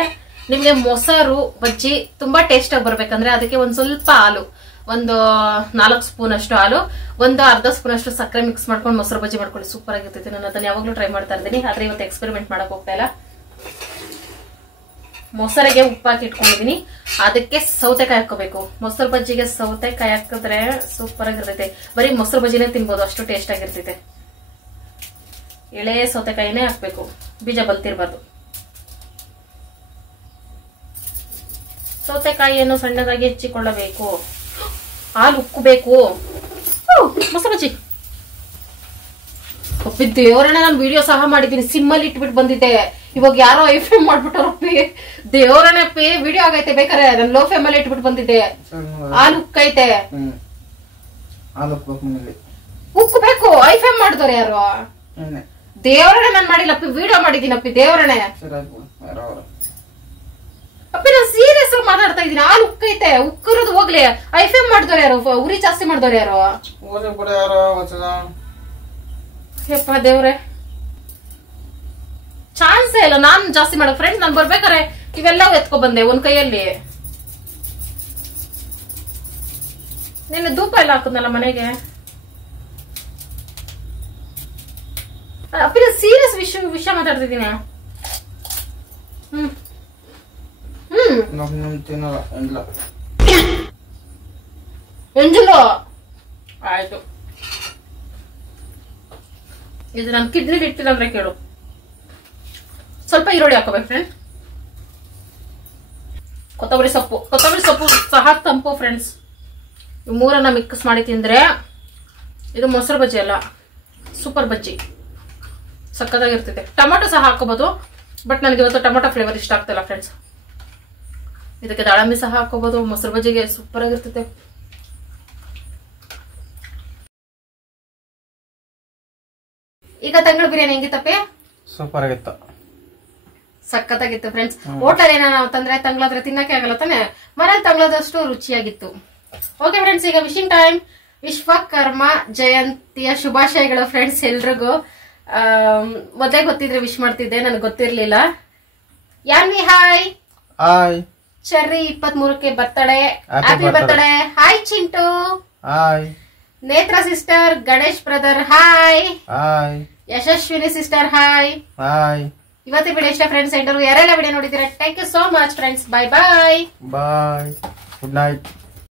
ನಿಮ್ಗೆ ಮೊಸರು ಬಜ್ಜಿ ತುಂಬಾ ಟೇಸ್ಟ್ ಆಗಿ ಬರ್ಬೇಕಂದ್ರೆ ಅದಕ್ಕೆ ಒಂದ್ ಸ್ವಲ್ಪ ಹಾಲು, ಒಂದು 4 ಸ್ಪೂನ್ ಅಷ್ಟು ಹಾಲು, ಒಂದು ಅರ್ಧ ಸ್ಪೂನ್ ಅಷ್ಟು ಸಕ್ಕರೆ ಮಿಕ್ಸ್ ಮಾಡ್ಕೊಂಡು ಮೊಸರು ಬಜ್ಜಿ ಮಾಡ್ಕೊಳ್ಳಿ. ಸೂಪರ್ ಆಗಿರ್ತೈತಿ. ನಾನು ಅದನ್ನ ಯಾವಾಗ್ಲೂ ಟ್ರೈ ಮಾಡ್ತಾ ಇರ್ತೀನಿ, ಆದ್ರೆ ಇವತ್ತು ಎಕ್ಸ್ಪೆರಿಮೆಂಟ್ ಮಾಡಕ್ ಹೋಗ್ತಾ ಇಲ್ಲ. ಮೊಸರಿಗೆ ಉಪ್ಪು ಹಾಕಿ ಇಟ್ಕೊಂಡಿದೀನಿ. ಅದಕ್ಕೆ ಸೌತೆಕಾಯಿ ಹಾಕೋಬೇಕು. ಮೊಸರು ಬಜ್ಜಿಗೆ ಸೌತೆಕಾಯಿ ಹಾಕಿದ್ರೆ ಸೂಪರ್ ಆಗಿರ್ತೈತೆ. ಬರೀ ಮೊಸರು ಬಜ್ಜಿನೇ ತಿನ್ಬೋದು, ಅಷ್ಟು ಟೇಸ್ಟ್ ಆಗಿರ್ತೈತೆ. ಎಳೆ ಸೌತೆಕಾಯಿನೇ ಹಾಕ್ಬೇಕು, ಬೀಜ ಬಲ್ತಿರ್ಬಾರ್ದು. ಸೌತೆಕಾಯಿಯನ್ನು ಸಣ್ಣದಾಗಿ ಹೆಚ್ಚಿಕೊಳ್ಳಬೇಕು. ಹಾಲು ಉಕ್ಕಬೇಕು. ಮೊಸರು ಬಜ್ಜಿ ದೇವರನ್ನ ನಾನು ವಿಡಿಯೋ ಸಹ ಮಾಡಿದ್ದೀನಿ, ಸಿಮ್ಮಲ್ಲಿ ಇಟ್ಬಿಟ್ಟು ಬಂದಿದ್ದೆ. ಇವಾಗ ಯಾರೋ ಐಫ್ರೇಮ್ ಮಾಡ್ಬಿಟ್ಟವ್ರಪ್ಪಿ. ದೇವರನಪ್ಪಿ ವಿಡಿಯೋ ಆಗೈತೆ, ಬೇಕಾರೆ ನಾನು ಲೋ ಫ್ಲೇಮ್ ಅಲ್ಲಿ ಇಟ್ಬಿಟ್ಟು ಬಂದಿದ್ದೆ. ಹಾಲು ಉಕ್ಕೈತೆ, ಉಕ್ಕಬೇಕು. ಐಫ್ರೇಮ್ ಮಾಡಿದವ್ರು ಯಾರು? ದೇವರನ್ನೇ ನಾನು ಮಾಡಿಲ್ಲಪ್ಪಿ, ವಿಡಿಯೋ ಮಾಡಿದ್ದೀನಪ್ಪಿ. ದೇವರನ್ನೇ ಅಪ್ಪಿ, ನಾನು ಸೀರಿಯಸ್ ಆಗಿ ಮಾತಾಡ್ತಾ ಇದ್ದೀನಿ. ಹಾಲು ಉಕ್ಕೈತೆ, ಉಕ್ಕಿರೋದು ಹೋಗ್ಲಿ. ಐಫ್ರೇಮ್ ಮಾಡಿದವ್ರು ಯಾರು? ಉರಿ ಜಾಸ್ತಿ ಮಾಡಿದವ್ರು ಯಾರು? ಯಪ್ಪ ದೇವ್ರೆ, ಚಾನ್ಸೇ ಇಲ್ಲ ನಾನ್ ಜಾಸ್ತಿ ಮಾಡೋ. ಫ್ರೆಂಡ್ಸ್, ನಾನು ಬರ್ಬೇಕಾರೆ ಇವೆಲ್ಲ ಎತ್ಕೊ ಬಂದೆ ಒಂದ್ ಕೈಯಲ್ಲಿ. ನಿನ್ನೆ ಧೂಪ ಎಲ್ಲ ಹಾಕುದ್ನಲ್ಲ ಮನೆಗೆ. ಅಪ್ಪ, ಸೀರಿಯಸ್ ವಿಷಯ ಮಾತಾಡ್ತಿದ್ದೀನಿ. ಎಂಜಲು ಆಯ್ತು. ಇದು ನಾನು ಕಿಡ್ನಿ ಇಟ್ಟಿಲ್ಲ ಅಂದ್ರೆ ಕೇಳು. ಸ್ವಲ್ಪ ಈರುಳ್ಳಿ ಹಾಕೋಬೇಕು ಫ್ರೆಂಡ್. ಕೊತ್ತಂಬರಿ ಸೊಪ್ಪು ಸಹ ತಂಪು ಫ್ರೆಂಡ್ಸ್. ಈ ಮೂರನ್ನ ಮಿಕ್ಸ್ ಮಾಡಿ ತಿಂದ್ರೆ ಇದು ಮೊಸರು ಬಜ್ಜಿ ಅಲ್ಲ, ಸೂಪರ್ ಬಜ್ಜಿ, ಸಕ್ಕತ್ತಾಗಿರ್ತೈತೆ. ಟೊಮೆಟೊ ಸಹ ಹಾಕೋಬಹುದು, ಬಟ್ ನನಗೆ ಇವತ್ತು ಟೊಮೆಟೊ ಫ್ಲೇವರ್ ಇಷ್ಟ ಆಗ್ತಿಲ್ಲ ಫ್ರೆಂಡ್ಸ್. ಇದಕ್ಕೆ ದಾಳಂಬಿ ಸಹ ಹಾಕೋಬಹುದು. ಮೊಸರು ಬಜ್ಜಿಗೆ ಸೂಪರ್ ಆಗಿರ್ತೈತೆ. ಈಗ ತಂಗಳ ಬಿರಿಯಾನಿ ಹೆಂಗಿತ್ತಪ್ಪಿ? ಸೂಪರ್ ಆಗಿತ್ತು, ಸಕ್ಕತ್ತಾಗಿತ್ತು ಫ್ರೆಂಡ್ಸ್. ಹೋಟೆಲ್ ಏನಾರ ತಂದ್ರೆ ತಂಗ್ಳಾದ್ರೆ ತಿನ್ನಕ್ಕೆ ಆಗಲ್ಲ ತಾನೆ, ಮನೇಲಿ ತಂಗ್ಳದಷ್ಟು ರುಚಿಯಾಗಿತ್ತು. ಓಕೆ ಫ್ರೆಂಡ್ಸ್, ಈಗ ವಿಶಿಂಗ್ ಟೈಮ್. ವಿಶ್ವಕರ್ಮ ಜಯಂತಿಯ ಶುಭಾಶಯಗಳು ಫ್ರೆಂಡ್ಸ್ ಎಲ್ರಿಗೂ. ಮೊದಲೇ ಗೊತ್ತಿದ್ರೆ ವಿಶ್ ಮಾಡ್ತಿದ್ದೆ, ನನಗೆ ಗೊತ್ತಿರ್ಲಿಲ್ಲ. ಯಾನ್ವಿ ಹಾಯ್. ಹಾಯ್. ಚೆರ್ರಿ 23ಕ್ಕೆ birthday, happy birthday. Hi Chintu. Hi. Netra sister, Ganesh brother hi. Hi. Yashaswini sister hi. Hi. ಇವತ್ತಿನ ವಿಡಿಯೋ ಇಷ್ಟ ಫ್ರೆಂಡ್ಸ್. ಯಾರೆಲ್ಲ ವಿಡಿಯೋ ನೋಡಿದ್ದೀರಾ, thank you so much friends. Bye bye. Bye. Good night.